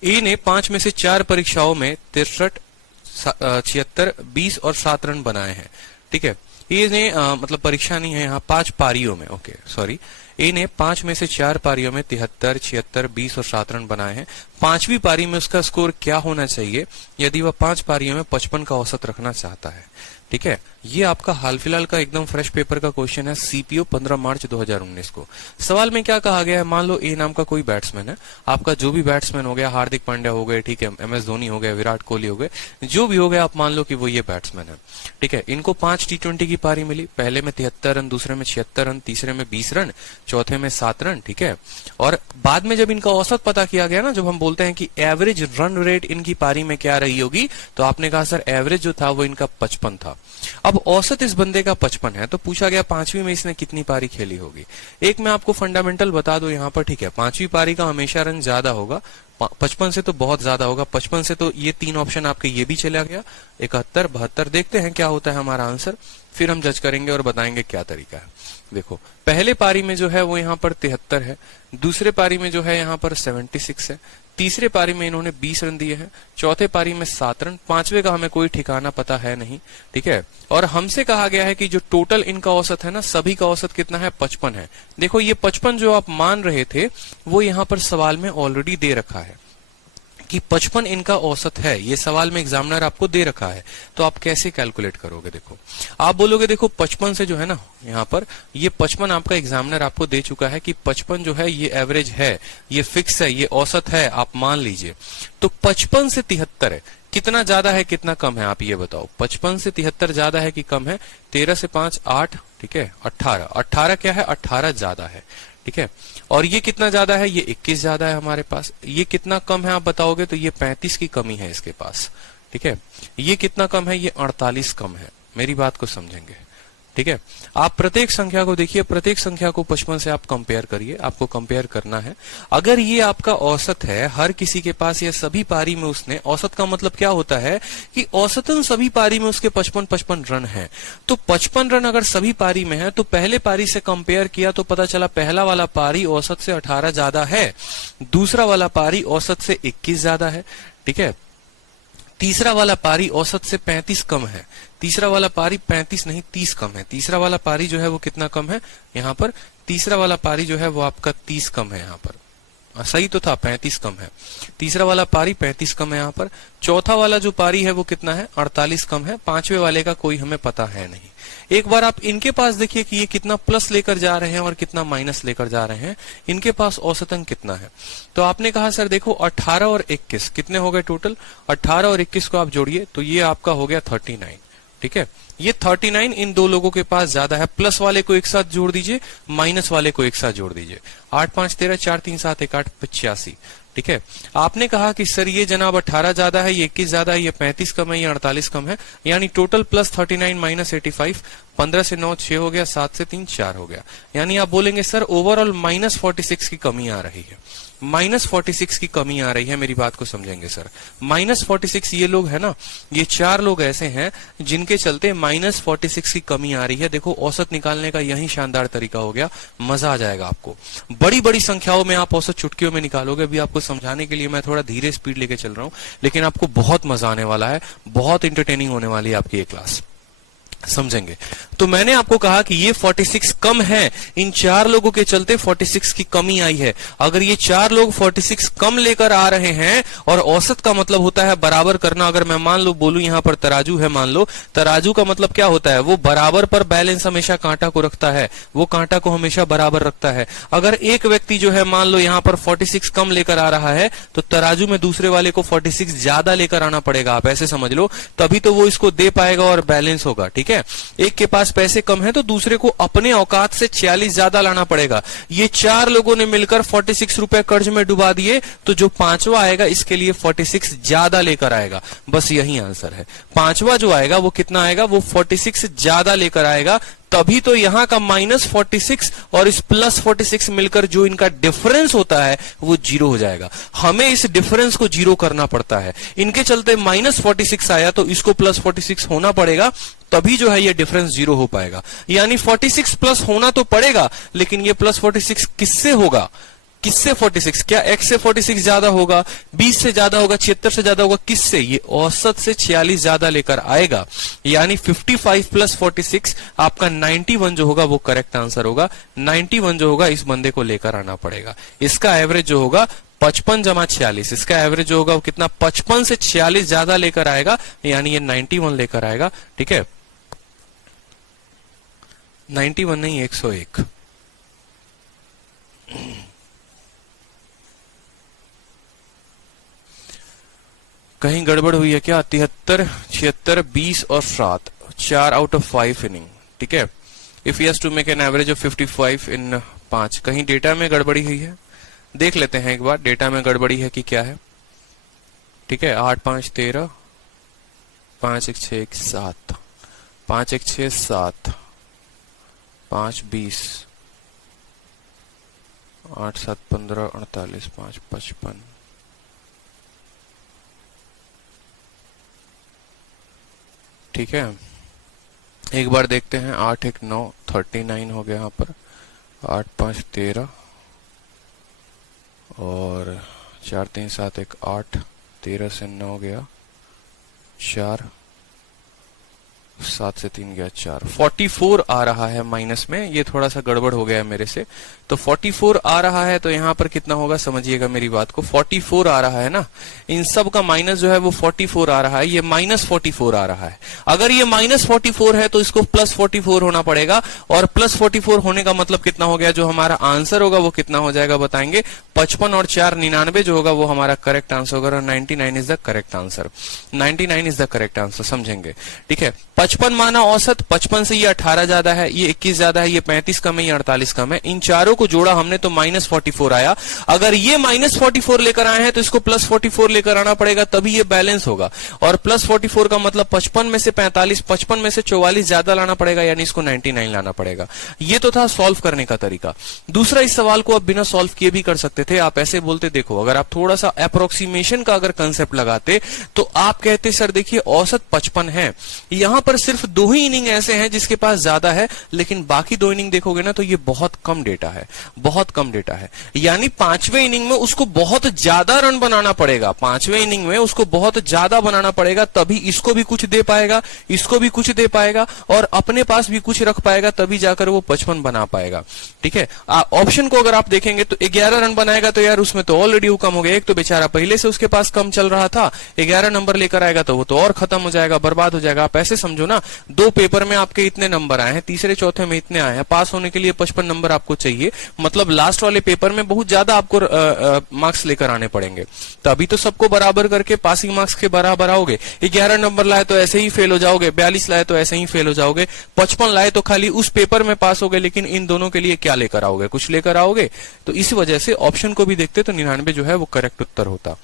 ए ने 5 में से 4 परीक्षाओं में 63 76 20 और 7 रन बनाए हैं। ठीक है, ए ने मतलब परीक्षा नहीं है यहाँ, 5 पारियों में, ओके सॉरी, ए ने 5 में से 4 पारियों में 73 76 20 और 7 रन बनाए हैं। 5वीं पारी में उसका स्कोर क्या होना चाहिए यदि वह 5 पारियों में 55 का औसत रखना चाहता है। ठीक है, ये आपका हाल फिलहाल का एकदम फ्रेश पेपर का क्वेश्चन है, सीपीओ 15 मार्च 2019 को। सवाल में क्या कहा गया है, मान लो ए नाम का कोई बैट्समैन है, आपका जो भी बैट्समैन हो गया, हार्दिक पांड्या हो गए, ठीक है, MS धोनी हो गया, विराट कोहली हो गए, जो भी हो गया, आप मान लो कि वो ये बैट्समैन है। ठीक है, इनको 5 T20 की पारी मिली, पहले में 73 रन, दूसरे में 76 रन, तीसरे में 20 रन, चौथे में 7 रन। ठीक है, और बाद में जब इनका औसत पता किया गया ना, जब हम बोलते हैं कि एवरेज रन रेट इनकी पारी में क्या रही होगी, तो आपने कहा सर एवरेज जो था वो इनका 55 था। अब औसत इस बंदे का 55 है, तो पूछा गया 5वीं में इसने कितनी पारी खेली होगी। एक मैं आपको फंडामेंटल बता दूं यहाँ पर, ठीक है, 5वीं पारी का हमेशा रन ज्यादा होगा, 55 से तो बहुत ज्यादा होगा। 55 से तो ये 3 ऑप्शन आपके ये भी चला गया, 71 72। देखते हैं क्या होता है हमारा आंसर, फिर हम जज करेंगे और बताएंगे क्या तरीका है। देखो, पहले पारी में जो है वो यहाँ पर 73 है, दूसरे पारी में जो है यहाँ पर 76 है, तीसरे पारी में इन्होंने 20 रन दिए हैं, चौथे पारी में 7 रन, 5वें का हमें कोई ठिकाना पता है नहीं। ठीक है, और हमसे कहा गया है कि जो टोटल इनका औसत है ना, सभी का औसत कितना है, 55 है। देखो ये 55 जो आप मान रहे थे वो यहाँ पर सवाल में ऑलरेडी दे रखा है कि 55 इनका औसत है, ये सवाल में एग्जामिनर आपको दे रखा है, तो आप कैसे कैलकुलेट करोगे। देखो आप बोलोगे देखो 55 से जो है ना, यहाँ पर ये 55 आपका एग्जामिनर आपको दे चुका है कि 55 जो है ये एवरेज है, ये फिक्स है, ये औसत है, आप मान लीजिए। तो 55 से 73 है, कितना ज्यादा है कितना कम है, आप ये बताओ। 55 से 73 ज्यादा है कि कम है, 13 से 5 8, ठीक है, 18। 18 क्या है, 18 ज्यादा है। ठीक है, और ये कितना ज्यादा है, ये 21 ज्यादा है हमारे पास। ये कितना कम है आप बताओगे, तो ये 35 की कमी है इसके पास। ठीक है, ये कितना कम है, ये 48 कम है। मेरी बात को समझेंगे। ठीक है, आप प्रत्येक संख्या को देखिए, प्रत्येक संख्या को 55 से आप कंपेयर करिए, आपको कंपेयर करना है। अगर ये आपका औसत है, हर किसी के पास ये सभी पारी में उसने, औसत का मतलब क्या होता है कि औसतन सभी पारी में उसके 55 रन है, तो 55 रन अगर सभी पारी में है तो पहले पारी से कंपेयर किया तो पता चला पहला वाला पारी औसत से 18 ज्यादा है, दूसरा वाला पारी औसत से 21 ज्यादा है। ठीक है, तीसरा वाला पारी औसत से 35 कम है, तीसरा वाला पारी 35 नहीं 30 कम है, तीसरा वाला पारी जो है वो कितना कम है, यहाँ पर तीसरा वाला पारी जो है वो आपका 30 कम है। यहाँ पर सही तो था, 35 कम है, तीसरा वाला पारी 35 कम है यहाँ पर। चौथा वाला जो पारी है वो कितना है, 48 कम है। 5वें वाले का कोई हमें पता है नहीं। एक बार आप इनके पास देखिए कि ये कितना प्लस लेकर जा रहे हैं और कितना माइनस लेकर जा रहे हैं, इनके पास औसतन कितना है। तो आपने कहा सर देखो 18 और 21 कितने हो गए टोटल, 18 और 21 को आप जोड़िए तो ये आपका हो गया 39। ठीक है, ये 39 इन दो लोगों के पास ज्यादा है। प्लस वाले को एक साथ जोड़ दीजिए, माइनस वाले को एक साथ जोड़ दीजिए। 8 5 13 4 3 7 1 8 85। ठीक है, आपने कहा कि सर ये जनाब 18 ज्यादा है, ये 21 ज्यादा है, ये 35 कम है, ये 48 कम है, यानी टोटल प्लस 39 माइनस 85। 15 से 9 6 हो गया, 7 से 3 4 हो गया, यानी आप बोलेंगे सर ओवरऑल -46 की कमी आ रही है। -46 की कमी आ रही है। मेरी बात को समझेंगे सर, -46 ये लोग है ना, ये 4 लोग ऐसे हैं जिनके चलते -46 की कमी आ रही है। देखो औसत निकालने का यही शानदार तरीका हो गया, मजा आ जाएगा आपको। बड़ी बड़ी संख्याओं में आप औसत चुटकियों में निकालोगे। अभी आपको समझाने के लिए मैं थोड़ा धीरे स्पीड लेके चल रहा हूं, लेकिन आपको बहुत मजा आने वाला है, बहुत इंटरटेनिंग होने वाली है आपकी ये क्लास, समझेंगे। तो मैंने आपको कहा कि ये 46 कम है, इन 4 लोगों के चलते 46 की कमी आई है। अगर ये 4 लोग 46 कम लेकर आ रहे हैं, और औसत का मतलब होता है बराबर करना। अगर मैं मान लो बोलूं यहां पर तराजू है, मान लो तराजू का मतलब क्या होता है, वो बराबर पर बैलेंस हमेशा कांटा को रखता है, वो कांटा को हमेशा बराबर रखता है। अगर एक व्यक्ति जो है मान लो यहां पर 46 कम लेकर आ रहा है, तो तराजू में दूसरे वाले को 46 ज्यादा लेकर आना पड़ेगा। आप ऐसे समझ लो, तभी तो वो इसको दे पाएगा और बैलेंस होगा। ठीक है, एक के पास पैसे कम है तो दूसरे को अपने औकात से 46 ज्यादा लाना पड़ेगा। ये 4 लोगों ने मिलकर 46 रुपए कर्ज में डुबा दिए, तो जो पांचवा आएगा इसके लिए 46 ज्यादा लेकर आएगा। बस यही आंसर है। पांचवा जो आएगा वो कितना आएगा, वो 46 ज्यादा लेकर आएगा। तभी तो यहां का -46 और इस +46 मिलकर जो इनका डिफरेंस होता है वो 0 हो जाएगा। हमें इस डिफरेंस को 0 करना पड़ता है। इनके चलते -46 आया तो इसको +46 होना पड़ेगा, तभी जो है ये डिफरेंस 0 हो पाएगा। यानी 46 प्लस होना तो पड़ेगा, लेकिन ये +46 किससे होगा, किससे 46, क्या x से 46 ज्यादा होगा, 20 से ज्यादा होगा, 76 से ज्यादा होगा, किससे, ये औसत से 46 ज्यादा लेकर आएगा। यानी 55 + 46 आपका 91 जो होगा वो करेक्ट आंसर होगा। 91 जो होगा इस बंदे को लेकर आना पड़ेगा। इसका एवरेज जो होगा 55 = 46, इसका एवरेज जो होगा वो कितना, 55 से 46 ज्यादा लेकर आएगा, यानी ये 91 लेकर आएगा। ठीक है, 91 नहीं 101। कहीं गड़बड़ हुई है क्या? 73, 76, 20 और 7, 4 आउट ऑफ 5 इनिंग। ठीक है, if he has to make an average of 55 in 5, कहीं डेटा में गड़बड़ी हुई है, देख लेते हैं एक बार डेटा में गड़बड़ी है कि क्या है। ठीक है, 8 5 13, 5 1 6 1 7, 5 1 6 7, 5 20, 8 7 15 48, 5 55। ठीक है, एक बार देखते हैं। 8 1 9, 39 हो गया यहाँ पर। 8 5 13 और 4 3 7 1 8, 13 से 9 गया 4, 7 से 3 गया 4, 44 आ रहा है माइनस में। ये थोड़ा सा गड़बड़ हो गया है मेरे से। तो 44 आ रहा है, तो यहाँ पर कितना होगा समझिएगा मेरी बात को। 44 आ रहा है ना, इन सब का माइनस जो है वो 44 आ रहा है, ये -44 आ रहा है। अगर ये -44 है तो इसको +44 होना पड़ेगा, और +44 होने का मतलब कितना हो गया, जो हमारा आंसर होगा वो कितना हो जाएगा बताएंगे। 55 और 4 99 जो होगा वो हमारा करेक्ट आंसर होगा। 99 is the correct answer, 99 is the correct answer, समझेंगे। ठीक है, 55 माना औसत, 55 से ये 18 ज्यादा है, ये 21 ज्यादा है, ये 35 कम है, ये 48 कम है। इन चारों को जोड़ा हमने तो -44 आया। अगर ये -44 लेकर आए हैं तो इसको +44 लेकर आना पड़ेगा, तभी ये बैलेंस होगा। और +44 का मतलब 55 में से 45, 55 में से 44 ज्यादा लाना पड़ेगा, यानी इसको 99 लाना पड़ेगा। ये तो था सॉल्व करने का तरीका। दूसरा, इस सवाल को आप बिना सॉल्व किए भी कर सकते थे। आप ऐसे बोलते, देखो अगर आप थोड़ा सा अप्रोक्सीमेशन का अगर कंसेप्ट लगाते तो आप कहते सर देखिए औसत 55 है, यहां पर सिर्फ 2 ही इनिंग ऐसे हैं जिसके पास ज्यादा है, लेकिन बाकी 2 इनिंग देखोगे ना तो ये बहुत कम डेटा है, बहुत कम डेटा है। यानी 5वें इनिंग में उसको बहुत ज्यादा रन बनाना पड़ेगा, 5वें इनिंग में उसको बहुत ज्यादा बनाना पड़ेगा, तभी इसको भी कुछ दे पाएगा, इसको भी कुछ दे पाएगा, और अपने पास भी कुछ रख पाएगा, तभी जाकर वो 55 बना पाएगा। ठीक है, ऑप्शन को अगर आप देखेंगे तो 11 रन बनाएगा तो यार उसमें तो ऑलरेडी वो कम हो गया। एक तो बेचारा पहले से उसके पास कम चल रहा था, 11 नंबर लेकर आएगा तो वो तो और खत्म हो जाएगा, बर्बाद हो जाएगा। आप ऐसे समझो ना, 2 पेपर में आपके इतने नंबर आए हैं, तीसरे चौथे में इतने आए हैं, पास होने के लिए 55 नंबर आपको चाहिए, मतलब लास्ट वाले पेपर में बहुत ज्यादा आपको मार्क्स लेकर आने पड़ेंगे, तभी तो सबको बराबर करके पासिंग मार्क्स के बराबर आओगे। 11 नंबर लाए तो ऐसे ही फेल हो जाओगे, 42 लाए तो ऐसे ही फेल हो जाओगे, 55 लाए तो खाली उस पेपर में पास होगे, लेकिन इन दोनों के लिए क्या लेकर आओगे, कुछ लेकर आओगे। तो इस वजह से ऑप्शन को भी देखते तो 99 जो है वो करेक्ट उत्तर होता,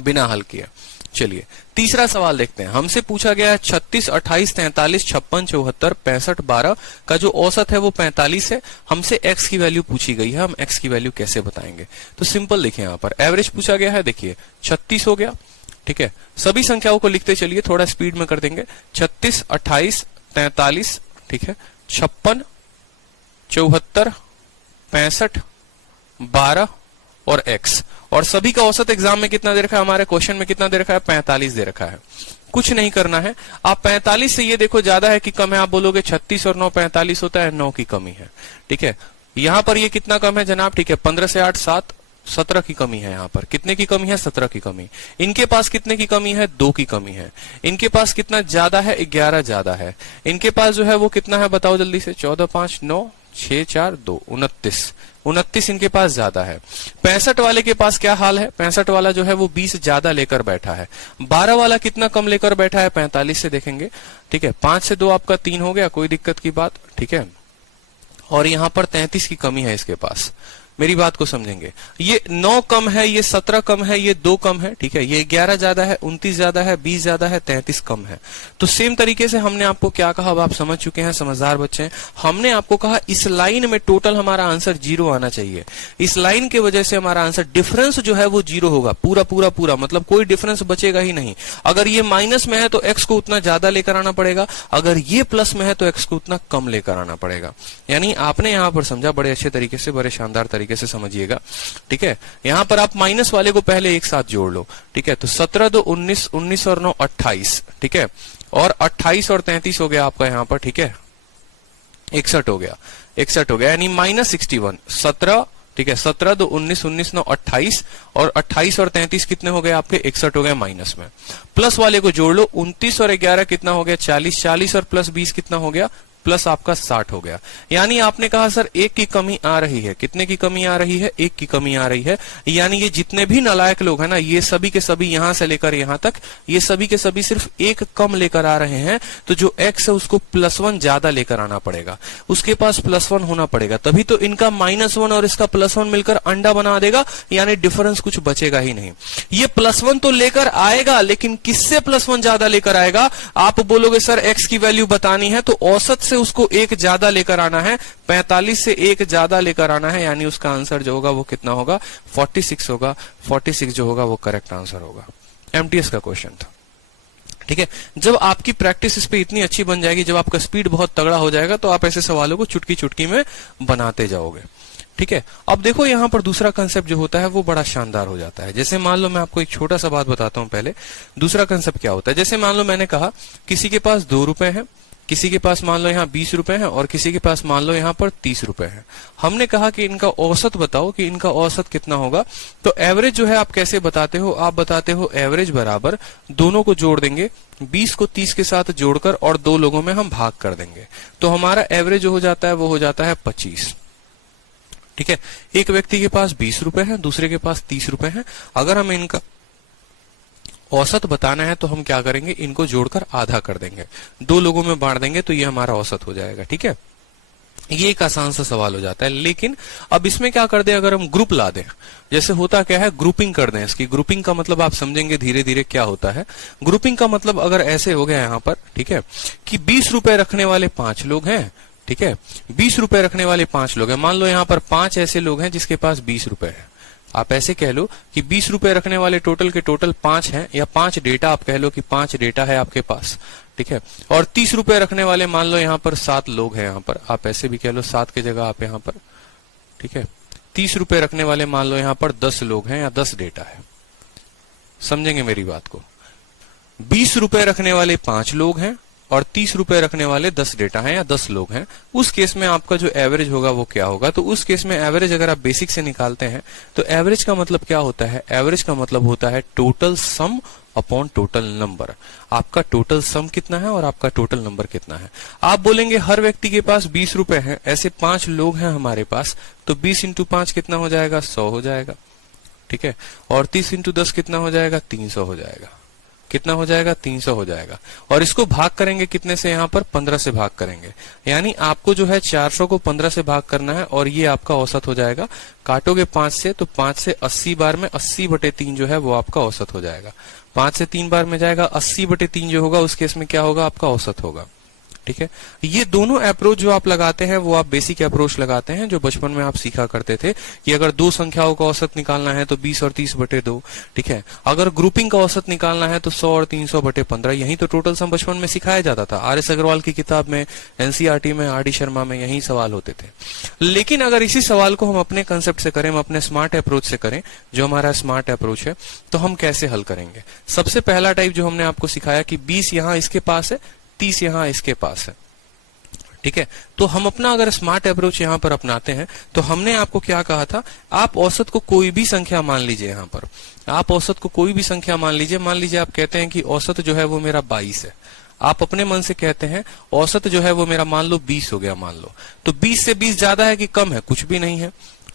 बिना हल किए। चलिए तीसरा सवाल देखते हैं। हमसे पूछा गया है 36, 28, 43, 56, 74, 65, 12 का जो औसत है वो 45 है। हमसे x की वैल्यू पूछी गई है, हम x की वैल्यू कैसे बताएंगे? तो सिंपल देखिए, यहाँ पर एवरेज पूछा गया है, देखिए 36 हो गया, ठीक है। सभी संख्याओं को लिखते चलिए, थोड़ा स्पीड में कर देंगे। 36, 28, 43, ठीक है, 56, 74, 65, 12 और x, और सभी का औसत एग्जाम में कितना दे रखा है, हमारे क्वेश्चन में कितना दे रखा है, 45 दे रखा है। कुछ नहीं करना है, आप 45 से ये देखो ज्यादा है कि कम है, आप बोलोगे 36 और 9 45 होता है, 9 की कमी है, ठीक है। यहां पर ये कितना कम है जनाब, ठीक है, 15 से 8 7 17 की कमी है। यहाँ पर कितने की कमी है, 17 की कमी। इनके पास कितने की कमी है, 2 की कमी है। इनके पास कितना ज्यादा है, 11 ज्यादा है। इनके पास जो है वो कितना है, बताओ जल्दी से, 14 5 9 6 4 2 29 इनके पास ज्यादा है। 65 वाले के पास क्या हाल है, 65 वाला जो है वो 20 ज्यादा लेकर बैठा है। 12 वाला कितना कम लेकर बैठा है, 45 से देखेंगे, ठीक है। 5 से 2 आपका 3 हो गया, कोई दिक्कत की बात, ठीक है। और यहां पर 33 की कमी है इसके पास, मेरी बात को समझेंगे। ये 9 कम है, ये 17 कम है, ये 2 कम है, ठीक है। ये 11 ज्यादा है, 29 ज्यादा है, 20 ज्यादा है, 33 कम है। तो सेम तरीके से हमने आपको क्या कहा, अब आप समझ चुके हैं, समझदार बच्चे हैं। हमने आपको कहा इस लाइन में टोटल हमारा आंसर 0 आना चाहिए। इस लाइन की वजह से हमारा आंसर डिफरेंस जो है वो 0 होगा, पूरा पूरा पूरा, मतलब कोई डिफरेंस बचेगा ही नहीं। अगर ये माइनस में है तो x को उतना ज्यादा लेकर आना पड़ेगा, अगर ये प्लस में है तो x को उतना कम लेकर आना पड़ेगा। यानी आपने यहां पर समझा, बड़े अच्छे तरीके से, बड़े शानदार तरीके से समझिएगा, ठीक है। यहां पर आप माइनस वाले को पहले एक साथ जोड़ लो, ठीक है। तो 17 2 19, 19 और 9 28, ठीक है। और 28 और 33 हो गया आपका यहां पर, ठीक है, 61 हो गया, 61 हो गया, यानी -61। 17, ठीक है, 17 2 19, 19 9 28, और 28 और 33 कितने हो गए आपके, 61 हो गए माइनस में। प्लस वाले को जोड़ लो, 29 और 11 कितना हो गया, 40, 40 और प्लस 20 कितना हो गया, प्लस आपका 60 हो गया। यानी आपने कहा सर 1 की कमी आ रही है, कितने की कमी आ रही है, 1 की कमी आ रही है। यानी ये जितने भी नालायक लोग हैं ना, ये सभी के सभी यहां से लेकर यहां तक, ये सभी के सभी सिर्फ 1 कम लेकर आ रहे हैं। तो जो x है उसको +1 ज्यादा लेकर आना पड़ेगा, उसके पास +1 होना पड़ेगा, तभी तो इनका -1 और इसका +1 मिलकर अंडा बना देगा, यानी डिफरेंस कुछ बचेगा ही नहीं। ये +1 तो लेकर आएगा, लेकिन किससे +1 ज्यादा लेकर आएगा? आप बोलोगे सर x की वैल्यू बतानी है, तो औसत से उसको 1 ज्यादा लेकर आना है, 45 से 1 ज्यादा लेकर आना है, यानी उसका आंसर जो होगा वो कितना होगा, 46 होगा। 46 जो होगा वो करेक्ट आंसर होगा। एमटीएस का क्वेश्चन था, ठीक है। जब आपकी प्रैक्टिस इस पे इतनी अच्छी बन जाएगी, जब आपका स्पीड बहुत तगड़ा हो जाएगा, तो आप ऐसे सवालों को चुटकी चुटकी में बनाते जाओगे, ठीक है। अब देखो यहां पर दूसरा कंसेप्ट जो होता है वो बड़ा शानदार हो जाता है। जैसे मान लो मैं आपको एक छोटा सा बात बताता हूं पहले, दूसरा कंसेप्ट क्या होता है। जैसे मान लो मैंने कहा किसी के पास 2 रुपए है, किसी के पास मान लो यहाँ 20 रुपए है, और किसी के पास मान लो यहाँ पर 30 रुपए है। हमने कहा कि इनका औसत बताओ कि इनका औसत कितना होगा। तो एवरेज जो है आप कैसे बताते हो, आप बताते हो एवरेज बराबर दोनों को जोड़ देंगे, 20 को 30 के साथ जोड़कर, और 2 लोगों में हम भाग कर देंगे, तो हमारा एवरेज जो हो जाता है वो हो जाता है 25, ठीक है। एक व्यक्ति के पास 20 रुपए है, दूसरे के पास 30 रुपए है। अगर हमें इनका औसत बताना है तो हम क्या करेंगे, इनको जोड़कर आधा कर देंगे, 2 लोगों में बांट देंगे, तो ये हमारा औसत हो जाएगा, ठीक है। ये एक आसान सा सवाल हो जाता है। लेकिन अब इसमें क्या कर दें, अगर हम ग्रुप ला दें, जैसे होता क्या है, ग्रुपिंग कर दें इसकी। ग्रुपिंग का मतलब आप समझेंगे धीरे धीरे क्या होता है। ग्रुपिंग का मतलब अगर ऐसे हो गया यहाँ पर, ठीक है, कि 20 रुपए रखने वाले 5 लोग हैं, ठीक है, 20 रुपए रखने वाले 5 लोग हैं। मान लो यहाँ पर 5 ऐसे लोग हैं जिसके पास 20 रुपए है। आप ऐसे कह लो कि 20 रुपए रखने वाले टोटल के टोटल 5 हैं, या 5 डेटा, आप कह लो कि 5 डेटा है आपके पास, ठीक है। और 30 रुपए रखने वाले मान लो यहाँ पर 7 लोग हैं, यहाँ पर आप ऐसे भी कह लो, 7 की जगह आप यहाँ पर, ठीक है। 30 रुपए रखने वाले मान लो यहाँ पर 10 लोग हैं, या 10 डेटा है। समझेंगे मेरी बात को। 20 रुपए रखने वाले 5 लोग हैं, और 30 रुपए रखने वाले 10 डेटा हैं, या 10 लोग हैं। उस केस में आपका जो एवरेज होगा वो क्या होगा? तो उस केस में एवरेज अगर आप बेसिक से निकालते हैं तो एवरेज का मतलब क्या होता है? एवरेज का मतलब होता है total sum upon total number. आपका टोटल सम कितना है और आपका टोटल नंबर कितना है। आप बोलेंगे हर व्यक्ति के पास 20 रुपए हैं, ऐसे 5 लोग हैं हमारे पास, तो 20 इंटू 5 कितना हो जाएगा? 100 हो जाएगा, ठीक है। और 30 इंटू 10 कितना हो जाएगा? 300 हो जाएगा। कितना हो जाएगा? 300 हो जाएगा। और इसको भाग करेंगे कितने से? यहाँ पर 15 से भाग करेंगे। यानी आपको जो है 400 को 15 से भाग करना है, और ये आपका औसत हो जाएगा। काटोगे 5 से, तो 5 से 80 बार में 80/3 जो है वो आपका औसत हो जाएगा। 5 से 3 बार में जाएगा, 80/3 जो होगा उस केस में क्या होगा, आपका औसत होगा। ठीक है, ये दोनों अप्रोच जो आप लगाते हैं वो आप बेसिक अप्रोच लगाते हैं, जो बचपन में आप सीखा करते थे कि अगर दो संख्याओं का औसत निकालना है तो 20 और 30/2। ठीक है, अगर ग्रुपिंग का औसत निकालना है तो 100 और 300/15। यही तो टोटल सम बचपन में सिखाया जाता था। RS अग्रवाल की किताब में, NCERT में, RD शर्मा में यही सवाल होते थे। लेकिन अगर इसी सवाल को हम अपने कंसेप्ट से करें, हम अपने स्मार्ट अप्रोच से करें, जो हमारा स्मार्ट अप्रोच है, तो हम कैसे हल करेंगे। सबसे पहला टाइप जो हमने आपको सिखाया कि 20 यहां इसके पास है, 30 यहां इसके पास है। ठीक है, तो हम अपना अगर स्मार्ट अप्रोच यहां पर अपनाते हैं तो हमने आपको क्या कहा था, आप औसत को कोई भी संख्या मान लीजिए। यहां पर आप औसत को कोई भी संख्या मान लीजिए। मान लीजिए आप कहते हैं कि औसत जो है वो मेरा 22 है। आप अपने मन से कहते हैं औसत जो है वो मेरा मान लो 20 हो गया, मान लो। तो 20 से 20 ज्यादा है कि कम है, कुछ भी नहीं है।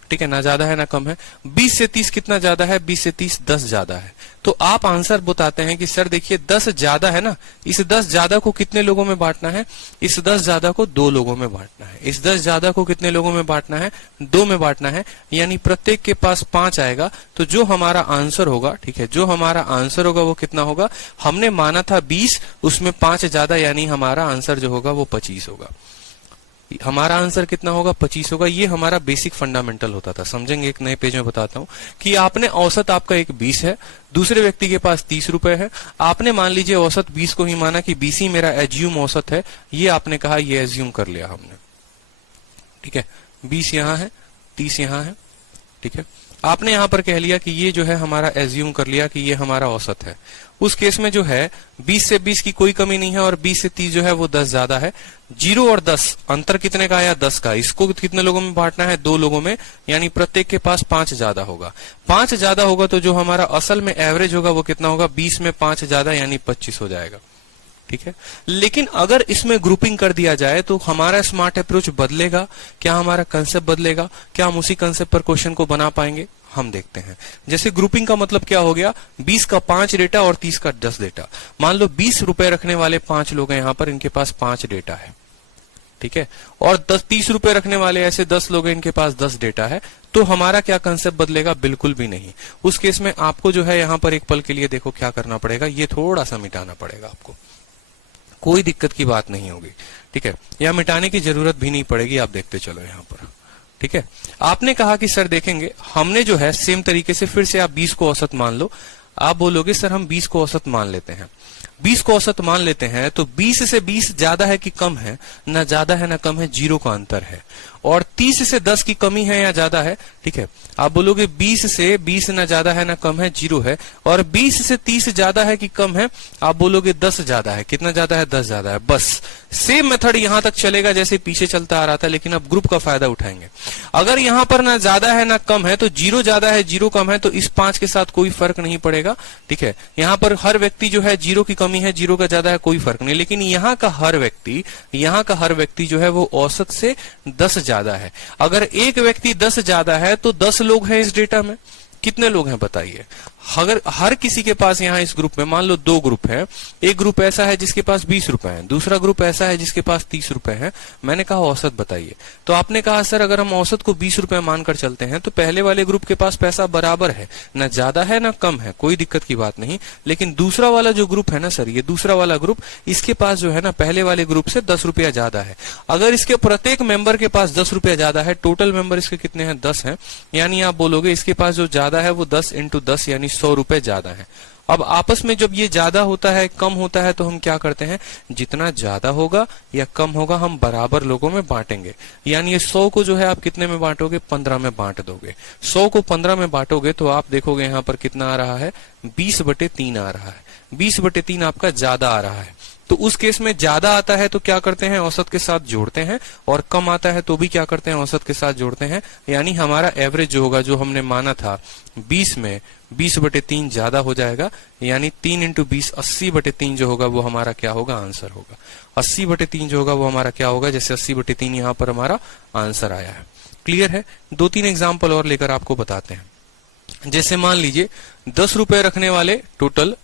ठीक है, ना ज्यादा है ना कम है। 20 से 30 कितना ज्यादा है, 20 से 30 10 ज्यादा है। तो आप आंसर बताते हैं कि सर देखिए 10 ज्यादा है ना, इस 10 ज्यादा को कितने लोगों में बांटना है, इस 10 ज्यादा को 2 लोगों में बांटना है। इस 10 ज्यादा को कितने लोगों में बांटना है, 2 में बांटना है, यानी प्रत्येक के पास 5 आएगा। तो जो हमारा आंसर होगा, ठीक है, जो हमारा आंसर होगा वो कितना होगा, हमने माना था 20, उसमें 5 ज्यादा, यानी हमारा आंसर जो होगा वो 25 होगा। हमारा आंसर कितना होगा, 25 होगा। ये हमारा बेसिक फंडामेंटल होता था। समझेंगे, एक नए पेज में बताता हूं कि आपने औसत आपका एक 20 है, दूसरे व्यक्ति के पास 30 रुपए है। आपने मान लीजिए औसत 20 को ही माना कि 20 ही मेरा एज्यूम औसत है। ये आपने कहा, ये एज्यूम कर लिया हमने। ठीक है, 20 यहां है, 30 यहां है। ठीक है, आपने यहां पर कह लिया कि ये जो है हमारा एज्यूम कर लिया कि ये हमारा औसत है। उस केस में जो है 20 से 20 की कोई कमी नहीं है और 20 से 30 जो है वो 10 ज्यादा है। 0 और 10 अंतर कितने का आया, 10 का। इसको कितने लोगों में बांटना है, 2 लोगों में, यानी प्रत्येक के पास 5 ज्यादा होगा। 5 ज्यादा होगा तो जो हमारा असल में एवरेज होगा वो कितना होगा, 20 में 5 ज्यादा यानी 25 हो जाएगा। ठीक है, लेकिन अगर इसमें ग्रुपिंग कर दिया जाए तो हमारा स्मार्ट अप्रोच बदलेगा क्या, हमारा कंसेप्ट बदलेगा क्या, हम उसी कंसेप्ट पर क्वेश्चन को बना पाएंगे, हम देखते हैं। जैसे ग्रुपिंग का मतलब क्या हो गया, 20 का 5 डेटा और 30 का 10 डेटा। मान लो 20 रुपए रखने वाले 5 लोग हैं, यहां पर इनके पास 5 डेटा है। ठीक है, और 30 रुपए रखने वाले ऐसे 10 लोग हैं, इनके पास 10 डेटा है। तो हमारा क्या कंसेप्ट बदलेगा, बिल्कुल भी नहीं। उस केस में आपको जो है यहां पर एक पल के लिए देखो क्या करना पड़ेगा, ये थोड़ा सा मिटाना पड़ेगा आपको। कोई दिक्कत की बात नहीं होगी। ठीक है, या मिटाने की जरूरत भी नहीं पड़ेगी, आप देखते चलो यहां पर। ठीक है, आपने कहा कि सर देखेंगे, हमने जो है सेम तरीके से फिर से आप 20 को औसत मान लो। आप बोलोगे सर हम 20 को औसत मान लेते हैं। 20 को औसत मान लेते हैं तो 20 से 20 ज्यादा है कि कम है, ना ज्यादा है ना कम है, 0 का अंतर है। और 30 से 10 की कमी है या ज्यादा है। ठीक है, आप बोलोगे 20 से 20 ना ज्यादा है ना कम है, 0 है। और 20 से 30 ज्यादा है कि कम है, आप बोलोगे 10 ज्यादा है। कितना ज्यादा है, 10 ज्यादा है। बस सेम मेथड यहां तक चलेगा जैसे पीछे चलता आ रहा था, लेकिन अब ग्रुप का फायदा उठाएंगे। अगर यहां पर ना ज्यादा है ना कम है तो 0 ज्यादा है 0 कम है, तो इस 5 के साथ कोई फर्क नहीं पड़ेगा। ठीक है, यहां पर हर व्यक्ति जो है 0 की कमी है, 0 का ज्यादा है, कोई फर्क नहीं। लेकिन यहाँ का हर व्यक्ति जो है वो औसत से 10 ज्यादा है। अगर एक व्यक्ति 10 ज्यादा है तो 10 लोग हैं इस डेटा में। कितने लोग हैं बताइए। अगर हर किसी के पास यहाँ इस ग्रुप में मान लो 2 ग्रुप है, एक ग्रुप ऐसा है जिसके पास 20 रुपए है, दूसरा ग्रुप ऐसा है जिसके पास 30 रुपए है। मैंने कहा औसत बताइए, तो आपने कहा सर अगर हम औसत को 20 रुपए मानकर चलते हैं तो पहले वाले ग्रुप के पास पैसा बराबर है, ना ज्यादा है ना कम है, कोई दिक्कत की बात नहीं। लेकिन दूसरा वाला जो ग्रुप है ना सर, ये दूसरा वाला ग्रुप, इसके पास जो है ना पहले वाले ग्रुप से 10 रुपया ज्यादा है। अगर इसके प्रत्येक मेंबर के पास 10 रुपया ज्यादा है, टोटल मेंबर इसके कितने हैं, 10 है, यानी आप बोलोगे इसके पास जो ज्यादा है वो 10 × 10 यानी 100 रुपए ज्यादा है। अब आपस में जब ये ज्यादा होता है कम होता है तो हम क्या करते हैं, जितना ज्यादा होगा या कम होगा हम बराबर लोगों में बांटेंगे। यानी ये 100 को जो है आप कितने में बांटोगे, 15 में बांट दोगे। 100 को 15 में बांटोगे तो आप देखोगे यहाँ पर कितना आ रहा है, 20/3 आ रहा है। 20/3 आपका ज्यादा आ रहा है। तो उस केस में ज्यादा आता है तो क्या करते हैं, औसत के साथ जोड़ते हैं, और कम आता है तो भी क्या करते हैं, औसत के साथ जोड़ते हैं। यानी हमारा एवरेज जो होगा, जो हमने माना था 20 में 20/3 ज्यादा हो जाएगा, यानी 3 × 20 80/3 जो होगा वो हमारा क्या होगा, आंसर होगा। 80/3 जो होगा वो हमारा क्या होगा, जैसे 80/3 यहाँ पर हमारा आंसर आया है। क्लियर है। 2-3 एग्जाम्पल और लेकर आपको बताते हैं। जैसे मान लीजिए 10 रुपए रखने वाले टोटल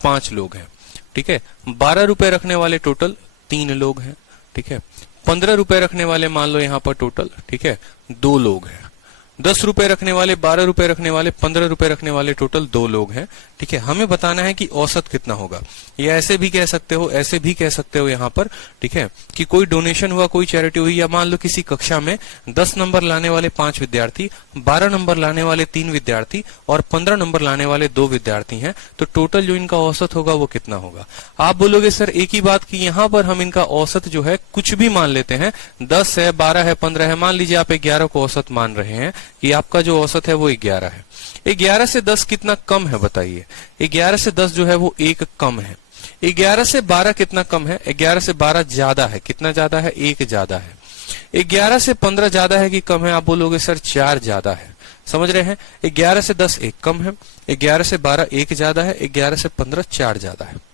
5 लोग हैं। ठीक है, 12 रुपए रखने वाले टोटल 3 लोग हैं। ठीक है, 15 रुपए रखने वाले मान लो यहाँ पर टोटल, ठीक है, 2 लोग हैं। 10 रुपए रखने वाले, 12 रुपए रखने वाले, 15 रुपए रखने वाले, टोटल 2 लोग हैं। ठीक है, हमें बताना है कि औसत कितना होगा। या ऐसे भी कह सकते हो, ऐसे भी कह सकते हो यहाँ पर, ठीक है, कि कोई डोनेशन हुआ, कोई चैरिटी हुई, या मान लो किसी कक्षा में 10 नंबर लाने वाले 5 विद्यार्थी, 12 नंबर लाने वाले 3 विद्यार्थी और 15 नंबर लाने वाले 2 विद्यार्थी हैं, तो टोटल जो इनका औसत होगा वो कितना होगा। आप बोलोगे सर एक ही बात कि यहाँ पर हम इनका औसत जो है कुछ भी मान लेते हैं, 10 है, 12 है, 15 है, मान लीजिए आप 11 को औसत मान रहे हैं कि आपका जो औसत है वो 11 है। 11 से 10 कितना कम है बताइए। 11 से 10 जो है वो 1 कम है। 11 से 12 कितना कम है। 11 से 12 ज्यादा है। कितना ज्यादा है? 1 ज्यादा है। 11 से 15 ज्यादा है कि कम है? आप बोलोगे सर 4 ज्यादा है। समझ रहे हैं? 11 से 10 1 कम है, 11 से 12 1 ज्यादा है, 11 से 15 4 ज्यादा है।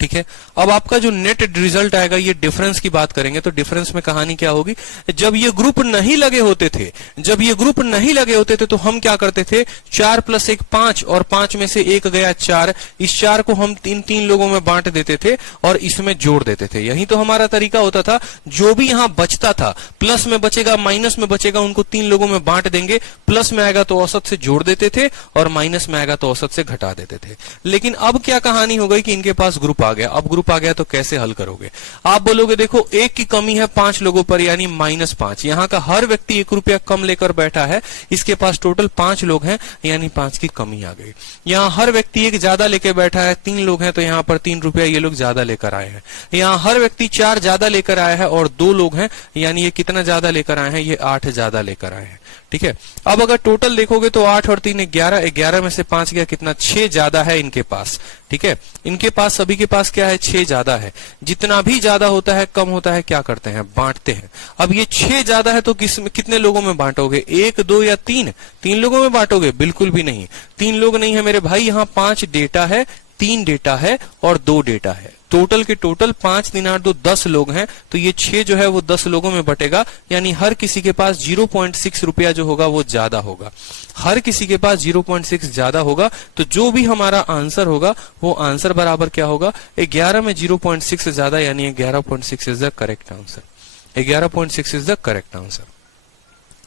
ठीक है, अब आपका जो नेट रिजल्ट आएगा, ये डिफरेंस की बात करेंगे तो डिफरेंस में कहानी क्या होगी, जब ये ग्रुप नहीं लगे होते थे, जब ये ग्रुप नहीं लगे होते थे तो हम क्या करते थे, 4 + 1 5 और 5 में से 1 गया 4, इस 4 को हम 3 लोगों में बांट देते थे और इसमें जोड़ देते थे। यही तो हमारा तरीका होता था। जो भी यहां बचता था, प्लस में बचेगा, माइनस में बचेगा, उनको 3 लोगों में बांट देंगे, प्लस में आएगा तो औसत से जोड़ देते थे और माइनस में आएगा तो औसत से घटा देते थे। लेकिन अब क्या कहानी हो गई कि इनके पास ग्रुप आ गया। अब ग्रुप आ गया तो कैसे हल करोगे? आप बोलोगे देखो 1 की कमी है 5 लोगों पर, यानी -5। यहाँ का हर व्यक्ति 1 रुपया कम लेकर बैठा है, इसके पास टोटल 5 लोग हैं, यानी 5 की कमी आ गई। यहाँ हर व्यक्ति 1 ज्यादा लेकर बैठा है, 3 लोग हैं तो यहाँ पर 3 रुपया ये लोग ज्यादा लेकर आए हैं। यहाँ हर व्यक्ति 4 ज्यादा लेकर आया है और 2 लोग हैं, यानी ये कितना ज्यादा लेकर आए हैं, ये 8 ज्यादा लेकर आए हैं। ठीक है, अब अगर टोटल देखोगे तो 8 और 3 11, 11 में से 5 गया कितना, 6 ज्यादा है इनके पास। ठीक है, इनके पास सभी के पास क्या है, 6 ज्यादा है। जितना भी ज्यादा होता है कम होता है क्या करते हैं, बांटते हैं। अब ये 6 ज्यादा है तो कितने लोगों में बांटोगे, 1 2 या 3? 3 लोगों में बांटोगे? बिल्कुल भी नहीं, 3 लोग नहीं है मेरे भाई। यहाँ 5 डेटा है, 3 डेटा है और 2 डेटा है। टोटल के टोटल 5 3 8 2 10 लोग हैं, तो ये 6 जो है वो 10 लोगों में बटेगा, यानी हर किसी के पास 0.6 रुपया जो होगा वो ज्यादा होगा। हर किसी के पास 0.6 ज्यादा होगा, तो जो भी हमारा आंसर होगा वो आंसर बराबर क्या होगा, 11 में 0.6 ज्यादा, यानी 11.6 is the correct answer. 11.6 is the correct answer.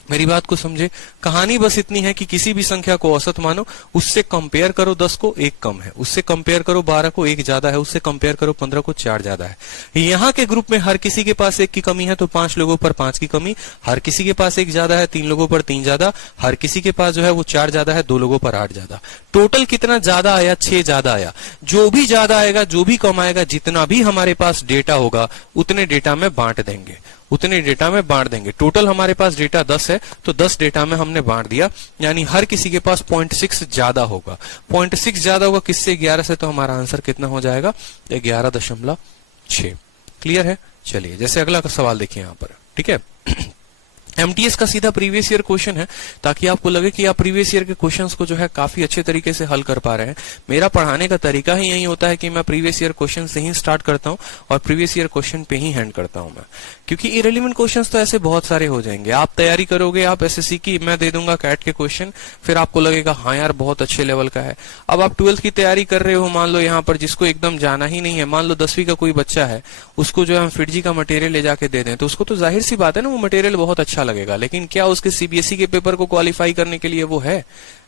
मेरी बात को समझे, कहानी बस इतनी है कि किसी भी संख्या को औसत मानो, उससे कंपेयर करो 10 को 1 कम है, उससे कंपेयर करो 12 को 1 ज्यादा है, उससे कंपेयर करो 15 को 4 ज्यादा है। यहाँ के ग्रुप में हर किसी के पास 1 की कमी है तो 5 लोगों पर 5 की कमी, हर किसी के पास 1 ज्यादा है, 3 लोगों पर 3 ज्यादा, हर किसी के पास जो है वो 4 ज्यादा है, 2 लोगों पर 8 ज्यादा। टोटल कितना ज्यादा आया, 6 ज्यादा आया। जो भी ज्यादा आएगा, जो भी कम आएगा, जितना भी हमारे पास डेटा होगा उतने डेटा में बांट देंगे, उतने डेटा में बांट देंगे। टोटल हमारे पास डेटा 10 है तो 10 डेटा में हमने बांट दिया, यानी हर किसी के पास 0.6 ज्यादा होगा। 0.6 ज्यादा होगा किससे, 11 से, तो हमारा आंसर कितना हो जाएगा, 11.6। क्लियर है? चलिए जैसे अगला सवाल देखिए यहाँ पर। ठीक है, एमटीएस का सीधा प्रीवियस ईयर क्वेश्चन है, ताकि आपको लगे कि आप प्रीवियस ईयर के क्वेश्चंस को जो है काफी अच्छे तरीके से हल कर पा रहे हैं। मेरा पढ़ाने का तरीका ही यही होता है कि मैं प्रीवियस ईयर क्वेश्चन से ही स्टार्ट करता हूं और प्रीवियस ईयर क्वेश्चन पे ही हैंड करता हूं मैं, क्योंकि इरेलीवेंट क्वेश्चंस तो ऐसे बहुत सारे हो जाएंगे। आप तैयारी करोगे, आप एसएससी की, मैं दे दूंगा कैट के क्वेश्चन, फिर आपको लगेगा हाँ यार बहुत अच्छे लेवल का है। अब आप 12th की तैयारी कर रहे हो, मान लो यहाँ पर जिसको एकदम जाना ही नहीं है, मान लो 10वीं का कोई बच्चा है, उसको जो है हम फिटजी का मटेरियल ले जाके दे दें, तो उसको तो जाहिर सी बात है ना वो मटेरियल बहुत अच्छा लगेगा, लेकिन क्या उसके सीबीएसई के पेपर को क्वालिफाई करने के लिए वो है?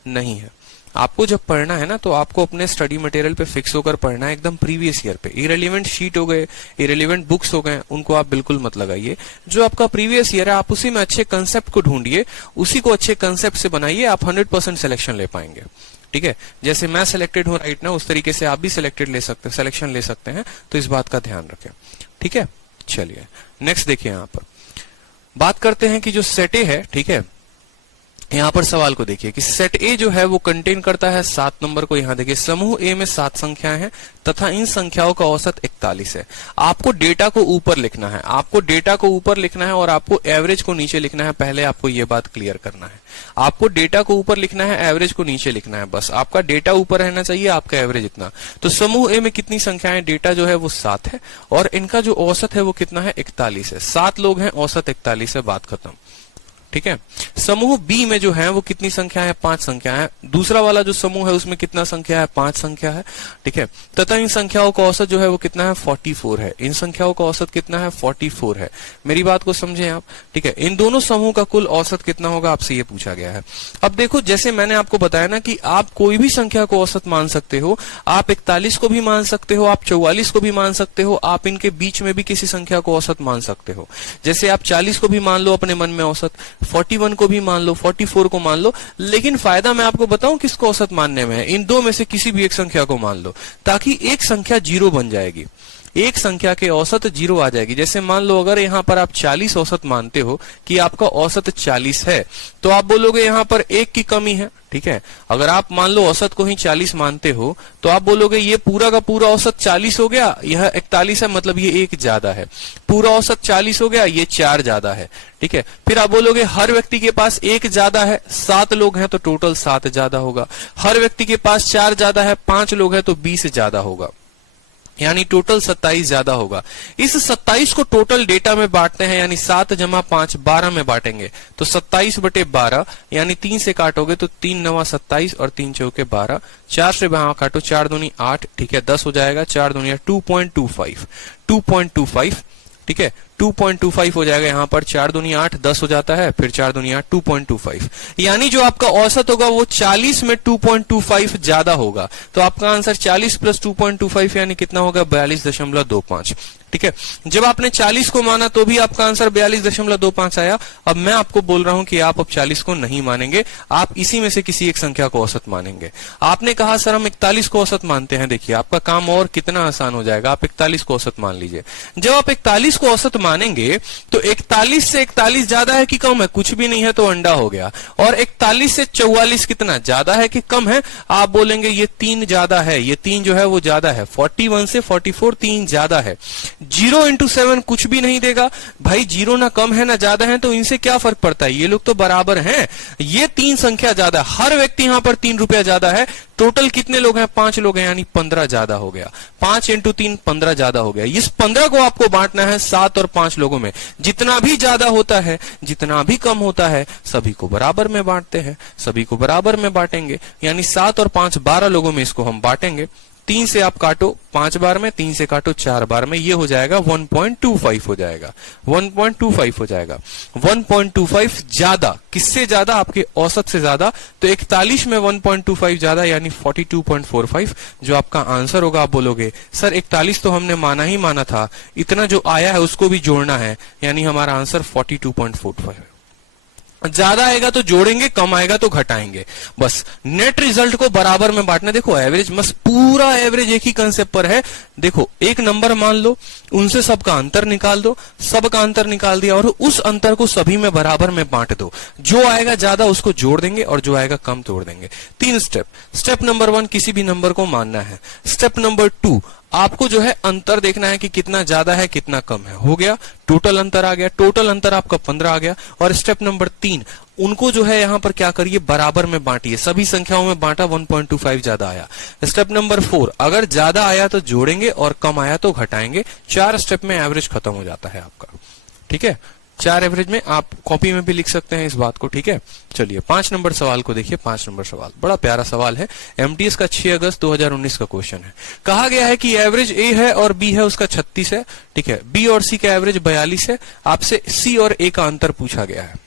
नहीं है। आपको जब पढ़ना है ना तो आपको अपने स्टडी मटेरियल पे फिक्स होकर पढ़ना है, एकदम प्रीवियस ईयर पे। इरेलीवेंट शीट हो गए, इरेलीवेंट बुक्स हो गए, उनको आप बिल्कुल मत लगाइए। जो आपका प्रीवियस ईयर है आप उसी में अच्छे कंसेप्ट को ढूंढिए, उसी को अच्छे कंसेप्ट से बनाइए, आप 100% सिलेक्शन ले पाएंगे। ठीक है, जैसे मैं सिलेक्टेड हूं राइट ना, उस तरीके से आप भी सिलेक्शन ले सकते हैं, तो इस बात का ध्यान रखें। ठीक है, चलिए नेक्स्ट देखिए। यहाँ पर बात करते हैं कि जो सेट ए है, ठीक है, यहाँ पर सवाल को देखिए कि सेट ए जो है वो कंटेन करता है 7 नंबर को। यहाँ देखिए समूह ए में 7 संख्याएं हैं तथा इन संख्याओं का औसत 41 है। आपको डेटा को ऊपर लिखना है, आपको डेटा को ऊपर लिखना है और आपको एवरेज को नीचे लिखना है। पहले आपको ये बात क्लियर करना है, आपको डेटा को ऊपर लिखना है, एवरेज को नीचे लिखना है। बस आपका डेटा ऊपर रहना चाहिए, आपका एवरेज इतना। तो समूह ए में कितनी संख्याएं, डेटा जो है वो 7 है और इनका जो औसत है वो कितना है, 41 है। 7 लोग हैं, औसत 41 है, बात खत्म। ठीक है। समूह बी में जो है वो कितनी संख्या है? 5 संख्या है। दूसरा वाला जो समूह है उसमें कितना संख्या है? 5 संख्या है, ठीक है। तथा इन संख्याओं का औसत जो है वो कितना है? 44 है। इन संख्याओं का औसत कितना है? 44 है। मेरी बात को समझे आप, ठीक है। इन दोनों समूह का कुल औसत कितना होगा आपसे ये पूछा गया है। अब देखो, जैसे मैंने आपको बताया ना कि आप कोई भी संख्या को औसत मान सकते हो। आप 41 को भी मान सकते हो, आप 44 को भी मान सकते हो, आप इनके बीच में भी किसी संख्या को औसत मान सकते हो। जैसे आप 40 को भी मान लो अपने मन में औसत, 41 को भी मान लो, 44 को मान लो, लेकिन फायदा मैं आपको बताऊं किसको औसत मानने में है? इन दो में से किसी भी एक संख्या को मान लो, ताकि एक संख्या 0 बन जाएगी। एक संख्या के औसत 0 आ जाएगी। जैसे मान लो अगर यहां पर आप 40 औसत मानते हो कि आपका औसत 40 है, तो आप बोलोगे यहां पर 1 की कमी है, ठीक है। अगर आप मान लो औसत को ही 40 मानते हो तो आप बोलोगे ये पूरा का पूरा औसत 40 हो गया, यह 41 है, मतलब ये 1 ज्यादा है। पूरा औसत 40 हो गया, ये 4 ज्यादा है, ठीक है। फिर आप बोलोगे हर व्यक्ति के पास 1 ज्यादा है, 7 लोग हैं तो टोटल 7 ज्यादा होगा। हर व्यक्ति के पास 4 ज्यादा है, 5 लोग हैं तो 20 ज्यादा होगा, यानी टोटल 27 ज्यादा होगा। इस 27 को टोटल डेटा में बांटते हैं, यानी 7 जमा 5 12 में बांटेंगे, तो 27 बटे 12, यानी 3 से काटोगे तो 3 9 27 और 3 चौके 12, 4 से वहां काटो 4 दूनी 8, ठीक है, 10 हो जाएगा, 4 दूनी 2.25, ठीक है, 2.25 हो जाएगा। यहाँ पर 4 दूनी 8, 10 हो जाता है, फिर 4 दूनी 8, 2.25, यानी जो आपका औसत होगा वो 40 में 2.25 ज्यादा होगा। तो आपका आंसर 40 प्लस 2.25 यानी कितना होगा? 42.25, ठीक है। जब आपने 40 को माना तो भी आपका आंसर 42.25 आया। अब मैं आपको बोल रहा हूं कि आप अब 40 को नहीं मानेंगे, आप इसी में से किसी एक संख्या को औसत मानेंगे। आपने कहा सर हम 41 को औसत मानते हैं, देखिए आपका काम और कितना आसान हो जाएगा। आप 41 को औसत मान लीजिए। जब आप 41 को औसत मानेंगे तो 41 से 41 ज्यादा है कि कम है? कुछ भी नहीं है तो अंडा हो गया। और 41 से 44 कितना ज्यादा है कि कम है? आप बोलेंगे ये 3 ज्यादा है, ये 3 जो है वो ज्यादा है। 41 से 44 3 ज्यादा है। 0 इंटू 7 कुछ भी नहीं देगा भाई, 0 ना कम है ना ज्यादा है, तो इनसे क्या फर्क पड़ता है? ये लोग तो बराबर हैं। ये 3 संख्या ज्यादा, हर व्यक्ति यहां पर 3 रुपया ज्यादा है। टोटल कितने लोग हैं? 5 लोग हैं, यानी 15 ज्यादा हो गया। 5 इंटू 3 15 ज्यादा हो गया। इस 15 को आपको बांटना है 7 और 5 लोगों में। जितना भी ज्यादा होता है, जितना भी कम होता है, सभी को बराबर में बांटते हैं। सभी को बराबर में बांटेंगे, यानी 7 और 5 12 लोगों में इसको हम बांटेंगे। 3 से आप काटो 5 बार में, 3 से काटो 4 बार में, ये हो जाएगा 1.25 हो जाएगा, 1.25 हो जाएगा। 1.25 ज्यादा, किससे ज्यादा? आपके औसत से ज्यादा। तो 41 में 1.25 ज्यादा, यानी 42.45 जो आपका आंसर होगा। आप बोलोगे सर 41 तो हमने माना ही माना था, इतना जो आया है उसको भी जोड़ना है, यानी हमारा आंसर 42.45 है। ज्यादा आएगा तो जोड़ेंगे, कम आएगा तो घटाएंगे, बस नेट रिजल्ट को बराबर में बांटना। देखो एवरेज मस्त, पूरा एवरेज एक ही कंसेप्ट पर है। देखो एक नंबर मान लो, उनसे सबका अंतर निकाल दो, सबका अंतर निकाल दिया और उस अंतर को सभी में बराबर में बांट दो। जो आएगा ज्यादा उसको जोड़ देंगे और जो आएगा कम तोड़ देंगे। 3 स्टेप। स्टेप नंबर 1 किसी भी नंबर को मानना है। स्टेप नंबर 2 आपको जो है अंतर देखना है कि कितना ज्यादा है कितना कम है। हो गया, टोटल अंतर आ गया, टोटल अंतर आपका 15 आ गया। और स्टेप नंबर 3 उनको जो है यहां पर क्या करिए, बराबर में बांटिए। सभी संख्याओं में बांटा, 1.25 ज्यादा आया। स्टेप नंबर 4 अगर ज्यादा आया तो जोड़ेंगे और कम आया तो घटाएंगे। 4 स्टेप में एवरेज खत्म हो जाता है आपका, ठीक है। 4 एवरेज में आप कॉपी में भी लिख सकते हैं इस बात को, ठीक है। चलिए 5 नंबर सवाल को देखिए। 5 नंबर सवाल बड़ा प्यारा सवाल है, एमटीएस का 6 अगस्त 2019 का क्वेश्चन है। कहा गया है कि एवरेज ए है और बी है उसका 36 है, ठीक है। बी और सी का एवरेज 42 है। आपसे सी और ए का अंतर पूछा गया है।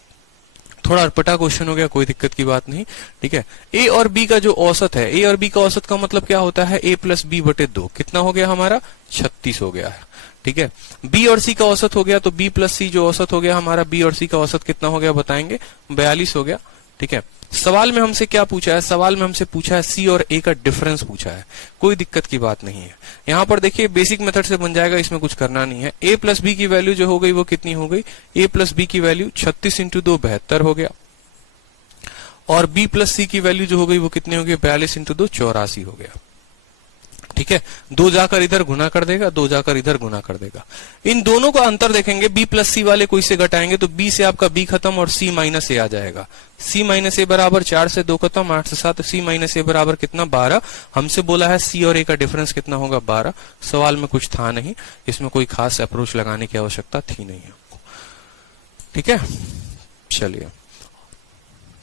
थोड़ा अटपटा क्वेश्चन हो गया, कोई दिक्कत की बात नहीं, ठीक है। ए और बी का जो औसत है, ए और बी का औसत का मतलब क्या होता है? a प्लस बी बटे 2। कितना हो गया हमारा? 36 हो गया है, ठीक है। बी और सी का औसत हो गया, तो बी प्लस सी जो औसत हो गया हमारा, बी और सी का औसत कितना हो गया बताएंगे? 42 हो गया, ठीक है। सवाल में हमसे क्या पूछा है? सवाल में हमसे पूछा है सी और ए का डिफरेंस पूछा है। कोई दिक्कत की बात नहीं है। यहां पर देखिए बेसिक मेथड से बन जाएगा, इसमें कुछ करना नहीं है। ए प्लस बी की वैल्यू जो हो गई वो कितनी हो गई? ए प्लस बी की वैल्यू 36 इंटू 2 72 हो गया। और बी प्लस सी की वैल्यू जो हो गई वो कितनी हो गई? 42 इंटू 2 84 हो गया, ठीक है। 2 जाकर इधर गुना कर देगा, 2 जाकर इधर गुना कर देगा। इन दोनों का अंतर देखेंगे, बी प्लस सी वाले को इससे घटाएंगे तो बी से आपका बी खत्म और सी माइनस ए आ जाएगा। सी माइनस ए बराबर 4 से 2 खत्म, 8 से 7, सी माइनस ए बराबर कितना? 12। हमसे बोला है सी और ए का डिफरेंस कितना होगा? 12। सवाल में कुछ था नहीं, इसमें कोई खास अप्रोच लगाने की आवश्यकता थी नहीं आपको, ठीक है। चलिए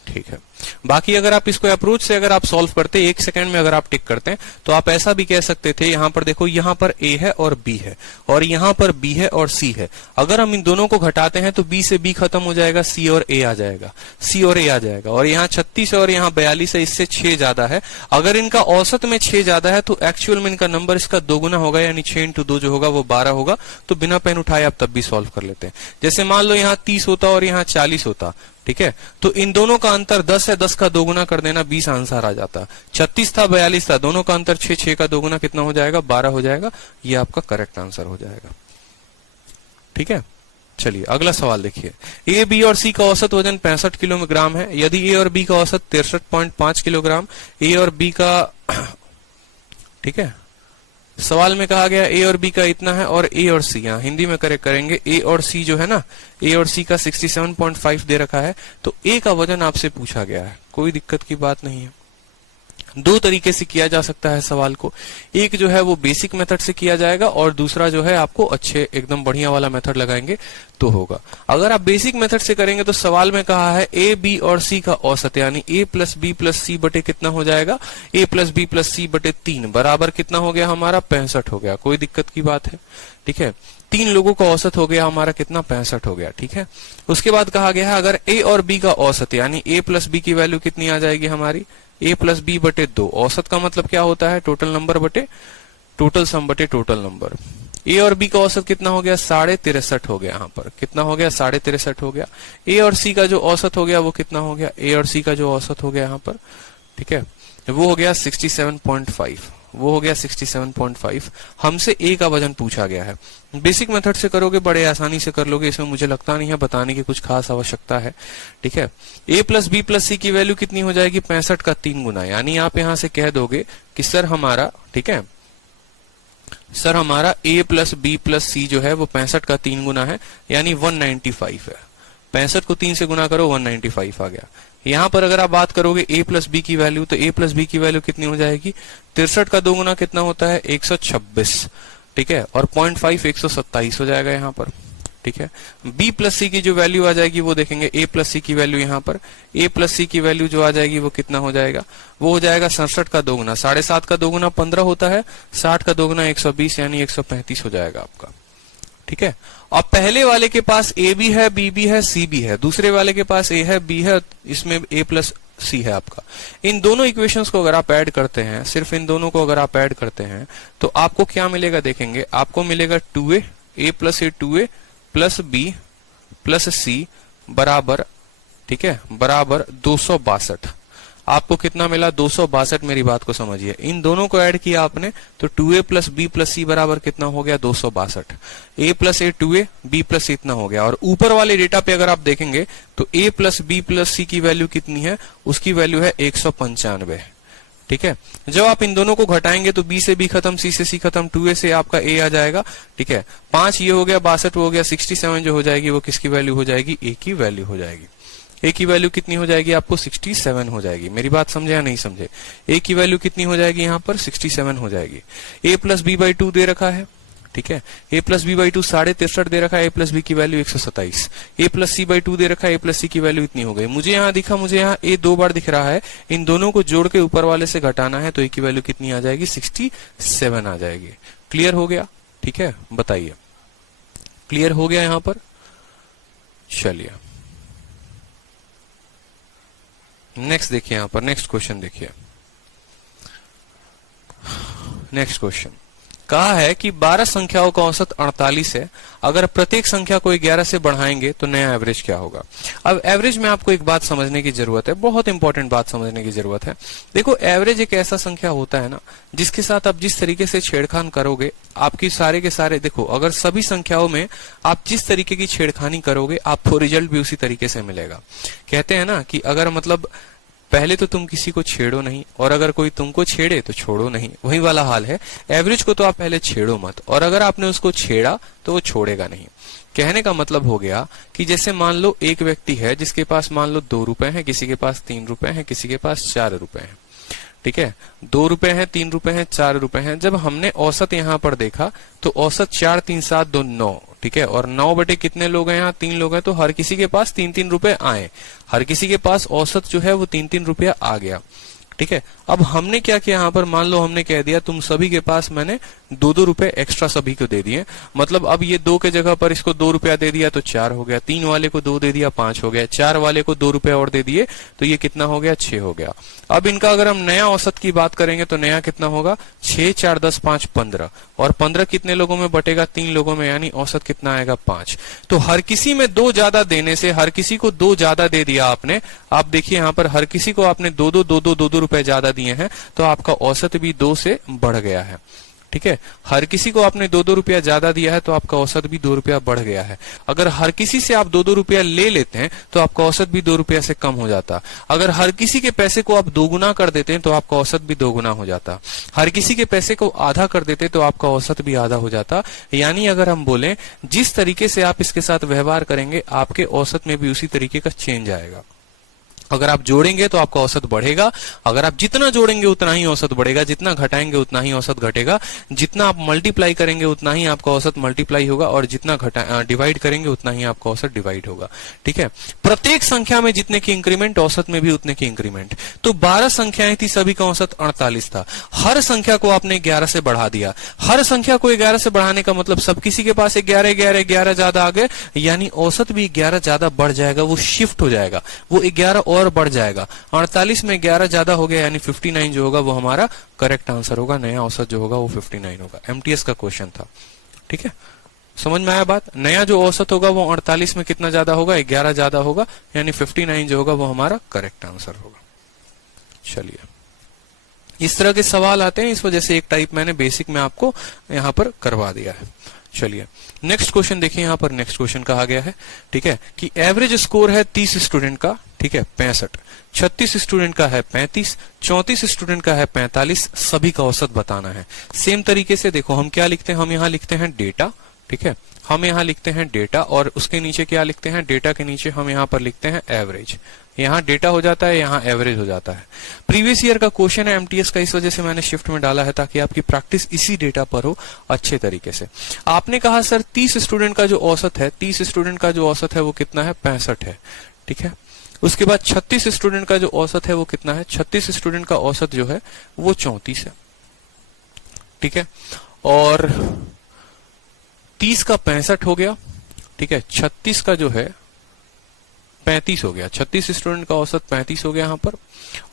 ठीक है। बाकी अगर आप इसको अप्रोच से अगर आप सॉल्व करते, 1 सेकंड में अगर आप टिक करते हैं, तो आप ऐसा भी कह सकते थे, यहां पर देखो, यहां पर ए है और बी है, और यहां पर बी है और सी है। अगर हम इन दोनों को घटाते हैं तो बी से बी खत्म हो जाएगा, सी और ए आ जाएगा, सी और ए आ जाएगा। और यहाँ 36 है और यहाँ 42 है, इससे 6 ज्यादा है। अगर इनका औसत में 6 ज्यादा है तो एक्चुअल में इनका नंबर इसका दोगुना होगा, यानी 6 × 2 जो होगा वो 12 होगा। तो बिना पेन उठाए आप तब भी सॉल्व कर लेते हैं। जैसे मान लो यहाँ 30 होता और यहाँ 40 होता, ठीक है, तो इन दोनों का अंतर 10 है, 10 का दोगुना कर देना, 20 आंसर आ जाता। 36 था, 42 था, दोनों का अंतर 6, 6 का दोगुना कितना हो जाएगा, 12 हो जाएगा। ये आपका करेक्ट आंसर हो जाएगा। ठीक है, चलिए अगला सवाल देखिए। ए, बी और सी का औसत वजन 65 किलोग्राम है। यदि ए और बी का औसत 63.5 किलोग्राम, ए और बी का ठीक है, सवाल में कहा गया ए और बी का इतना है, और ए और सी, यहाँ हिंदी में करेक्ट करेंगे, ए और सी जो है ना, ए और सी का 67.5 दे रखा है। तो ए का वजन आपसे पूछा गया है, कोई दिक्कत की बात नहीं है। दो तरीके से किया जा सकता है सवाल को, एक जो है वो बेसिक मेथड से किया जाएगा, और दूसरा जो है आपको अच्छे एकदम बढ़िया वाला मेथड लगाएंगे तो होगा। अगर आप बेसिक मेथड से करेंगे तो सवाल में कहा है ए, बी और सी का औसत, यानी ए प्लस बी प्लस सी बटे कितना हो जाएगा, ए प्लस बी प्लस सी बटे 3 बराबर कितना हो गया हमारा, 65 हो गया। कोई दिक्कत की बात है, ठीक है। 3 लोगों का औसत हो गया हमारा कितना, 65 हो गया, ठीक है। उसके बाद कहा गया है अगर ए और बी का औसत, यानी ए प्लस बी की वैल्यू कितनी आ जाएगी हमारी, ए प्लस बी बटे 2। औसत का मतलब क्या होता है, टोटल नंबर बटे टोटल सम बटे टोटल नंबर। ए और बी का औसत कितना हो गया, 63.5 हो गया। यहाँ पर कितना हो गया, 63.5 हो गया। ए और सी का जो औसत हो गया वो कितना हो गया, ए और सी का जो औसत हो गया यहाँ पर, ठीक है, वो हो गया 67.5, वो हो गया 67.5। हमसे ए का वजन पूछा गया है। बेसिक मेथड से करोगे बड़े आसानी से कर लोगे, इसमें मुझे लगता नहीं है बताने की कुछ खास आवश्यकता है, ठीक है। ए प्लस बी प्लस सी की वैल्यू कितनी हो जाएगी, 65 का 3 गुना, यानी आप यहां से कह दोगे कि सर हमारा, ठीक है, सर हमारा ए प्लस बी प्लस सी जो है वो 65 का 3 गुना है, यानी 195 है। 65 को 3 से गुना करो, 195 आ गया। यहां पर अगर आप बात करोगे ए प्लस बी की वैल्यू, तो ए प्लस बी की वैल्यू कितनी हो जाएगी, 63 का 2 गुना कितना होता है, 126, ठीक है, और 0.5 127 हो जाएगा यहाँ पर, ठीक है। बी प्लस सी की जो वैल्यू आ जाएगी वो देखेंगे, ए प्लस सी की वैल्यू यहाँ पर, ए प्लस सी की वैल्यू जो आ जाएगी वो कितना हो जाएगा, वो हो जाएगा 67 का 2 गुना, 7.5 का 2 गुना 15 होता है, 60 का 2 गुना 120, यानी 135 हो जाएगा आपका, ठीक है। अब पहले वाले के पास ए भी है, बी भी है, सी भी है, दूसरे वाले के पास ए है, बी है, इसमें ए प्लस सी है आपका। इन दोनों इक्वेशंस को अगर आप ऐड करते हैं, सिर्फ इन दोनों को अगर आप ऐड करते हैं तो आपको क्या मिलेगा, देखेंगे आपको मिलेगा 2a, a plus A 2a plus B plus C बराबर, ठीक है, बराबर 262। आपको कितना मिला, 262। मेरी बात को समझिए, इन दोनों को ऐड किया आपने तो 2a plus B plus C बराबर कितना हो गया, 262। a plus A 2a, b plus C इतना हो गया। और ऊपर वाले डेटा पे अगर आप देखेंगे तो a प्लस बी प्लस सी की वैल्यू कितनी है, उसकी वैल्यू है 195, ठीक है। जब आप इन दोनों को घटाएंगे तो b से b खत्म, c से c खत्म, 2a से आपका a आ जाएगा, ठीक है। 5 ये हो गया, 62 हो गया, 67 जो हो जाएगी वो किसकी वैल्यू हो जाएगी, a की वैल्यू हो जाएगी। ए की वैल्यू कितनी हो जाएगी आपको, 67 हो जाएगी। मेरी बात समझे या नहीं समझे, ए की वैल्यू कितनी हो जाएगी यहाँ पर, 67 हो जाएगी। ए प्लस बी बाई 2 दे रखा है, ठीक है, ए प्लस बी बाई 2 63.5 दे रखा है, ए प्लस बी की value 127, A plus C by 2 दे रखा है, ए प्लस सी की वैल्यू इतनी हो गई। मुझे यहाँ दिखा, मुझे यहाँ ए 2 बार दिख रहा है, इन दोनों को जोड़ के ऊपर वाले से घटाना है तो ए की वैल्यू कितनी आ जाएगी, 67 आ जाएगी। क्लियर हो गया, ठीक है, बताइए क्लियर हो गया यहाँ पर। चलिए नेक्स्ट देखिए, यहां पर नेक्स्ट क्वेश्चन देखिए। नेक्स्ट क्वेश्चन कहा है कि 12 संख्याओं का औसत 48 है, अगर प्रत्येक संख्या को 11 से बढ़ाएंगे तो नया एवरेज क्या होगा। अब एवरेज में आपको एक बात समझने की जरूरत है, बहुत इंपॉर्टेंट बात समझने की जरूरत है। देखो एवरेज एक ऐसा संख्या होता है ना जिसके साथ आप जिस तरीके से छेड़खानी करोगे, आपकी सारे के सारे, देखो अगर सभी संख्याओं में आप जिस तरीके की छेड़खानी करोगे आपको रिजल्ट भी उसी तरीके से मिलेगा। कहते हैं ना कि अगर मतलब पहले तो तुम किसी को छेड़ो नहीं, और अगर कोई तुमको छेड़े तो छोड़ो नहीं, वही वाला हाल है। एवरेज को तो आप पहले छेड़ो मत, और अगर आपने उसको छेड़ा तो वो छोड़ेगा नहीं। कहने का मतलब हो गया कि जैसे मान लो एक व्यक्ति है जिसके पास मान लो 2 रुपए हैं, किसी के पास 3 रुपए हैं, किसी के पास 4 रुपए हैं, ठीक है, 2 रुपए हैं, 3 रुपए हैं, 4 रुपए हैं। जब हमने औसत यहाँ पर देखा तो औसत 4 3 7 2 9, ठीक है, और 9 बटे कितने लोग हैं यहाँ, 3 लोग हैं, तो हर किसी के पास 3-3 रुपए आए, हर किसी के पास औसत जो है वो 3-3 रुपया आ गया, ठीक है। अब हमने क्या किया यहाँ पर, मान लो हमने कह दिया तुम सभी के पास मैंने 2-2 रुपए एक्स्ट्रा सभी को दे दिए, मतलब अब ये 2 के जगह पर इसको 2 रुपया दे दिया तो 4 हो गया, 3 वाले को 2 दे दिया 5 हो गया, 4 वाले को 2 रुपए और दे दिए तो ये कितना हो गया, 6 हो गया। अब इनका अगर हम नया औसत की बात करेंगे तो नया कितना होगा, 6 4 10 5 15, और 15 कितने लोगों में बटेगा, 3 लोगों में, यानी औसत कितना आएगा, 5। तो हर किसी में 2 ज्यादा देने से, हर किसी को 2 ज्यादा दे दिया आपने, आप देखिए यहाँ पर हर किसी को आपने 2-2 रुपए ज्यादा दिए हैं, तो आपका औसत भी 2 से बढ़ गया है, ठीक है। हर किसी को आपने 2-2 रुपया ज्यादा दिया है तो आपका औसत भी 2 रुपया बढ़ गया है। अगर हर किसी से आप 2-2 रुपया ले लेते हैं तो आपका औसत भी 2 रुपया से कम हो जाता। अगर हर किसी के पैसे को आप 2 गुना कर देते हैं तो आपका औसत भी 2 गुना हो जाता। हर किसी के पैसे को आधा कर देते तो आपका औसत भी आधा हो जाता। यानी अगर हम बोलें जिस तरीके से आप इसके साथ व्यवहार करेंगे आपके औसत में भी उसी तरीके का चेंज आएगा। अगर आप जोड़ेंगे तो आपका औसत बढ़ेगा, अगर आप जितना जोड़ेंगे उतना ही औसत बढ़ेगा, जितना घटाएंगे उतना ही औसत घटेगा, जितना आप मल्टीप्लाई करेंगे उतना ही आपका औसत मल्टीप्लाई होगा, और जितना डिवाइड करेंगे उतना ही आपका औसत डिवाइड होगा, ठीक है। प्रत्येक संख्या में जितने की इंक्रीमेंट औसत में भी उतने की इंक्रीमेंट। तो 12 संख्याएं थी, सभी का औसत 48 था। हर संख्या को आपने 11 से बढ़ा दिया। हर संख्या को 11 से बढ़ाने का मतलब सब किसी के पास 11 ज्यादा आ गए, यानी औसत भी 11 ज्यादा बढ़ जाएगा, वो शिफ्ट हो जाएगा, वो 11 और बढ़ जाएगा। 48 में 11 ज्यादा हो गया, यानी 59 जो होगा वो हमारा करेक्ट आंसर होगा। नया औसत जो होगा वो 59 होगा। एमटीएस का क्वेश्चन था, ठीक है, समझ में आया बात। नया जो औसत होगा वो 48 में कितना ज्यादा होगा, 11 ज्यादा होगा, यानी 59 जो होगा वो हमारा करेक्ट आंसर होगा। चलिए, इस तरह के सवाल आते हैं, इस वजह से एक टाइप मैंने बेसिक में आपको यहां पर करवा दिया है। चलिए नेक्स्ट क्वेश्चन देखिए, यहां पर नेक्स्ट क्वेश्चन कहा गया है, ठीक है, कि एवरेज स्कोर है 30 स्टूडेंट का, ठीक है, 65, 36 स्टूडेंट का है 35, 34 स्टूडेंट का है 45, सभी का औसत बताना है। सेम तरीके से देखो हम क्या लिखते हैं, हम यहाँ लिखते हैं डेटा, ठीक है, हम यहाँ लिखते हैं डेटा, और उसके नीचे क्या लिखते हैं, डेटा के नीचे हम यहाँ पर लिखते हैं एवरेज। यहाँ डेटा हो जाता है, यहाँ एवरेज हो जाता है। प्रीवियस ईयर का क्वेश्चन है एमटीएस का, इस वजह से मैंने शिफ्ट में डाला है ताकि आपकी प्रैक्टिस इसी डेटा पर हो अच्छे तरीके से। आपने कहा सर 30 स्टूडेंट का जो औसत है, 30 स्टूडेंट का जो औसत है वो कितना है, 65 है, ठीक है। उसके बाद 36 स्टूडेंट का जो औसत है वो कितना है, 36 स्टूडेंट का औसत जो है वो 34 है, ठीक है, और 30 का 65 हो गया, ठीक है, 36 का जो है 35 हो गया, 36 स्टूडेंट का औसत 35 हो गया यहाँ पर,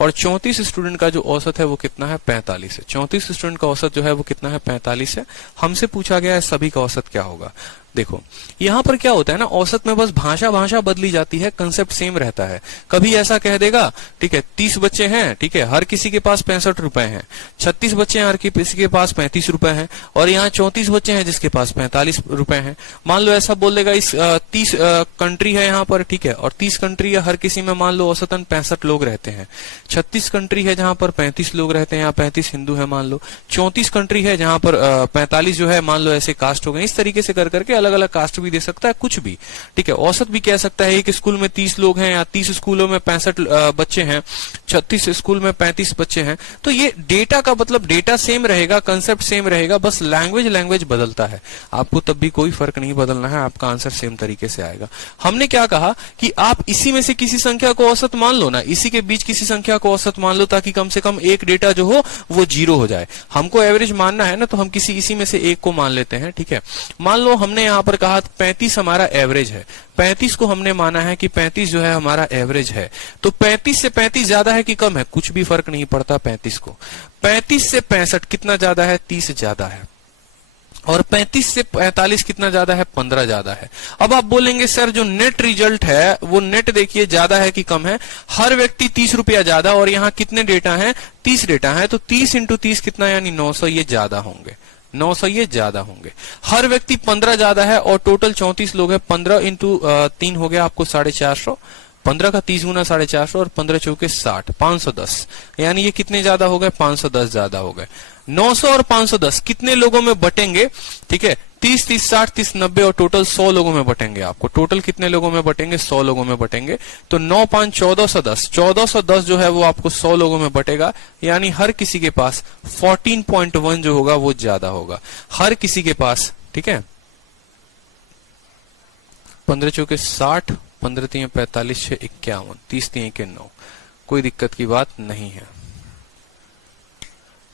और 34 स्टूडेंट का जो औसत है वो कितना है, 45 है। 34 स्टूडेंट का औसत जो है वो कितना है, 45 है। हमसे पूछा गया है सभी का औसत क्या होगा। देखो यहाँ पर क्या होता है ना, औसत में बस भाषा बदली जाती है, कंसेप्ट सेम रहता है। कभी ऐसा कह देगा, ठीक है, 30 बच्चे हैं, ठीक है, हर किसी के पास 65 रुपए हैं, 36 बच्चे हैं, हर किसी के पास 35 रुपए हैं, और यहाँ 34 बच्चे हैं जिसके पास 45 रुपए हैं। मान लो ऐसा बोल देगा, इस 30 कंट्री है यहाँ पर, ठीक है, और 30 कंट्री है, हर किसी में मान लो औसतन 65 लोग रहते हैं। 36 कंट्री है जहां पर 35 लोग रहते हैं, यहाँ 35 हिंदू है मान लो। 34 कंट्री है जहां पर 45 जो है मान लो ऐसे कास्ट हो गए। इस तरीके से कर करके अलग अलग कास्ट भी दे सकता है, कुछ भी, ठीक है। औसत भी कह सकता है, एक स्कूल में 30 लोग हैं या 30 स्कूलों में 65 बच्चे हैं, 36 स्कूल में 35 बच्चे हैं। तो ये डेटा का मतलब डेटा सेम रहेगा, कंसेप्ट सेम रहेगा, बस लैंग्वेज बदलता है। आपको तब भी कोई फर्क नहीं बदलना है, आपका आंसर सेम तरीके से आएगा। हमने क्या कहा कि आप इसी में से किसी संख्या को औसत मान लो ना, इसी के बीच किसी संख्या को औसत मान लो, ताकि कम से कम एक डेटा जो हो वो 0 हो जाए। हमको एवरेज मानना है ना, तो हम किसी इसी में से एक को मान लेते हैं, ठीक है। मान लो हमने यहाँ पर कहा 35 हमारा एवरेज है, 35 को हमने माना है कि 35 जो है हमारा एवरेज है। तो 35 से 35 ज्यादा है कि कम है, कुछ भी फर्क नहीं पड़ता 35 को। 35 से 65 कितना ज्यादा है, 30 ज्यादा है, और 35 से 45 कितना ज्यादा है, 15 ज्यादा है। अब आप बोलेंगे सर जो नेट रिजल्ट है वो नेट देखिए ज्यादा है कि कम है। हर व्यक्ति 30 रुपया ज्यादा, और यहाँ कितने डेटा है, 30 डेटा है, तो 30 इंटू 30 कितना, यानी 900 ये ज्यादा होंगे, 900 ये ज्यादा होंगे। हर व्यक्ति 15 ज्यादा है, और टोटल 34 लोग हैं, 15 इंटू 3 हो गया आपको 450, 15 का 30 गुना 450, और 15 चौके 60, 510, यानी ये कितने ज्यादा हो गए, 510 ज्यादा हो गए। 900 और 510 कितने लोगों में बटेंगे, ठीक है, 30, 30, 60, 30, 90 और टोटल 100 लोगों में बटेंगे आपको। टोटल कितने लोगों में बटेंगे? 100 लोगों में बटेंगे। तो 9, 5, 1410, 1410 जो है वो आपको 100 लोगों में बटेगा, यानी हर किसी के पास 14.1 जो होगा वो ज्यादा होगा, हर किसी के पास। ठीक है, 15 चौके 60, 15 3 45, 6 51, 30 3 के 9, कोई दिक्कत की बात नहीं है।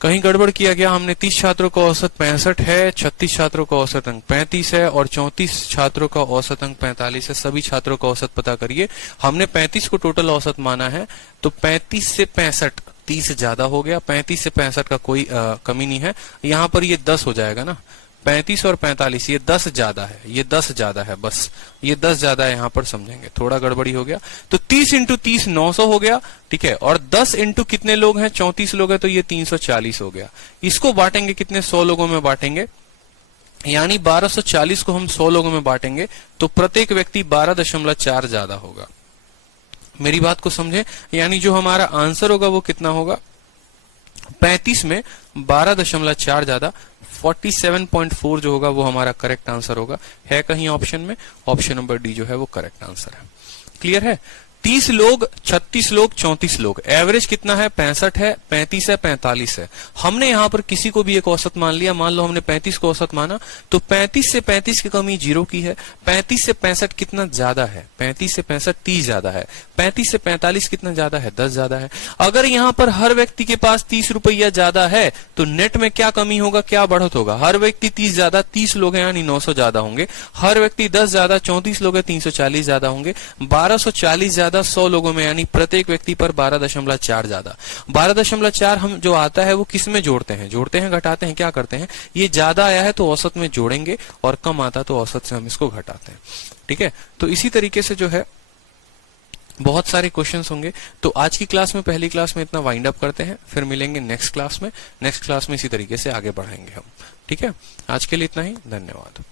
कहीं गड़बड़ किया गया, हमने 30 छात्रों का औसत 65 है, 36 छात्रों का औसत अंक 35 है और 34 छात्रों का औसत अंक 45 है। सभी छात्रों का औसत पता करिए। हमने 35 को टोटल औसत माना है, तो 35 से 65, 30 ज्यादा हो गया, 35 से 65 का कोई कमी नहीं है। यहां पर ये 10 हो जाएगा ना, 35 और 45, ये 10 ज्यादा है, ये 10 ज्यादा है, बस ये 10 ज्यादा है, यहां पर समझेंगे, थोड़ा गड़बड़ी हो गया। तो 30 इंटू 30 900 हो गया। ठीक है, और 10 इंटू कितने लोग हैं? 34 लोग हैं, तो ये 340 हो गया। इसको बांटेंगे कितने? 100 लोगों में बांटेंगे, यानी 1240 को हम 100 लोगों में बांटेंगे तो प्रत्येक व्यक्ति 12.4 ज्यादा होगा। मेरी बात को समझे, यानी जो हमारा आंसर होगा वो कितना होगा? 35 में 12.4 ज्यादा, 47.4 जो होगा वो हमारा करेक्ट आंसर होगा। है कहीं ऑप्शन में? ऑप्शन नंबर डी जो है वो करेक्ट आंसर है। क्लियर है? 30 लोग, 36 लोग, 34 लोग, एवरेज कितना है? 65 है, 35 है, 45 है। हमने यहां पर किसी को भी एक औसत मान लिया, मान लो हमने 35 को औसत माना, तो 35 से 35 की कमी 0 की है। 35 से 65 कितना ज्यादा है? 35 से 65 30 ज्यादा है। 35 से 45 कितना ज्यादा है? 10 ज्यादा है। अगर यहां पर हर व्यक्ति के पास 30 रुपया ज्यादा है तो नेट में क्या कमी होगा, क्या बढ़त होगा? हर व्यक्ति 30 ज्यादा, 30 लोग हैं यानी 900 ज्यादा होंगे। हर व्यक्ति 10 ज्यादा, 34 लोग हैं, 340 ज्यादा होंगे। 1240 ज्यादा 100 लोगों में, यानी प्रत्येक व्यक्ति पर 12.4 ज्यादा। 12.4 हम जो आता है वो किस में जोड़ते हैं? जोड़ते हैं, घटाते हैं, क्या करते हैं? ये ज्यादा आया है तो औसत में जोड़ेंगे और कम आता तो औसत से हम इसको घटाते हैं। ठीक है, तो इसी तरीके से जो है बहुत सारे क्वेश्चंस होंगे। तो आज की क्लास में, पहली क्लास में इतना वाइंड अप करते हैं, फिर मिलेंगे नेक्स्ट क्लास में। नेक्स्ट क्लास में इसी तरीके से आगे बढ़ाएंगे हम। ठीक है, आज के लिए इतना ही, धन्यवाद।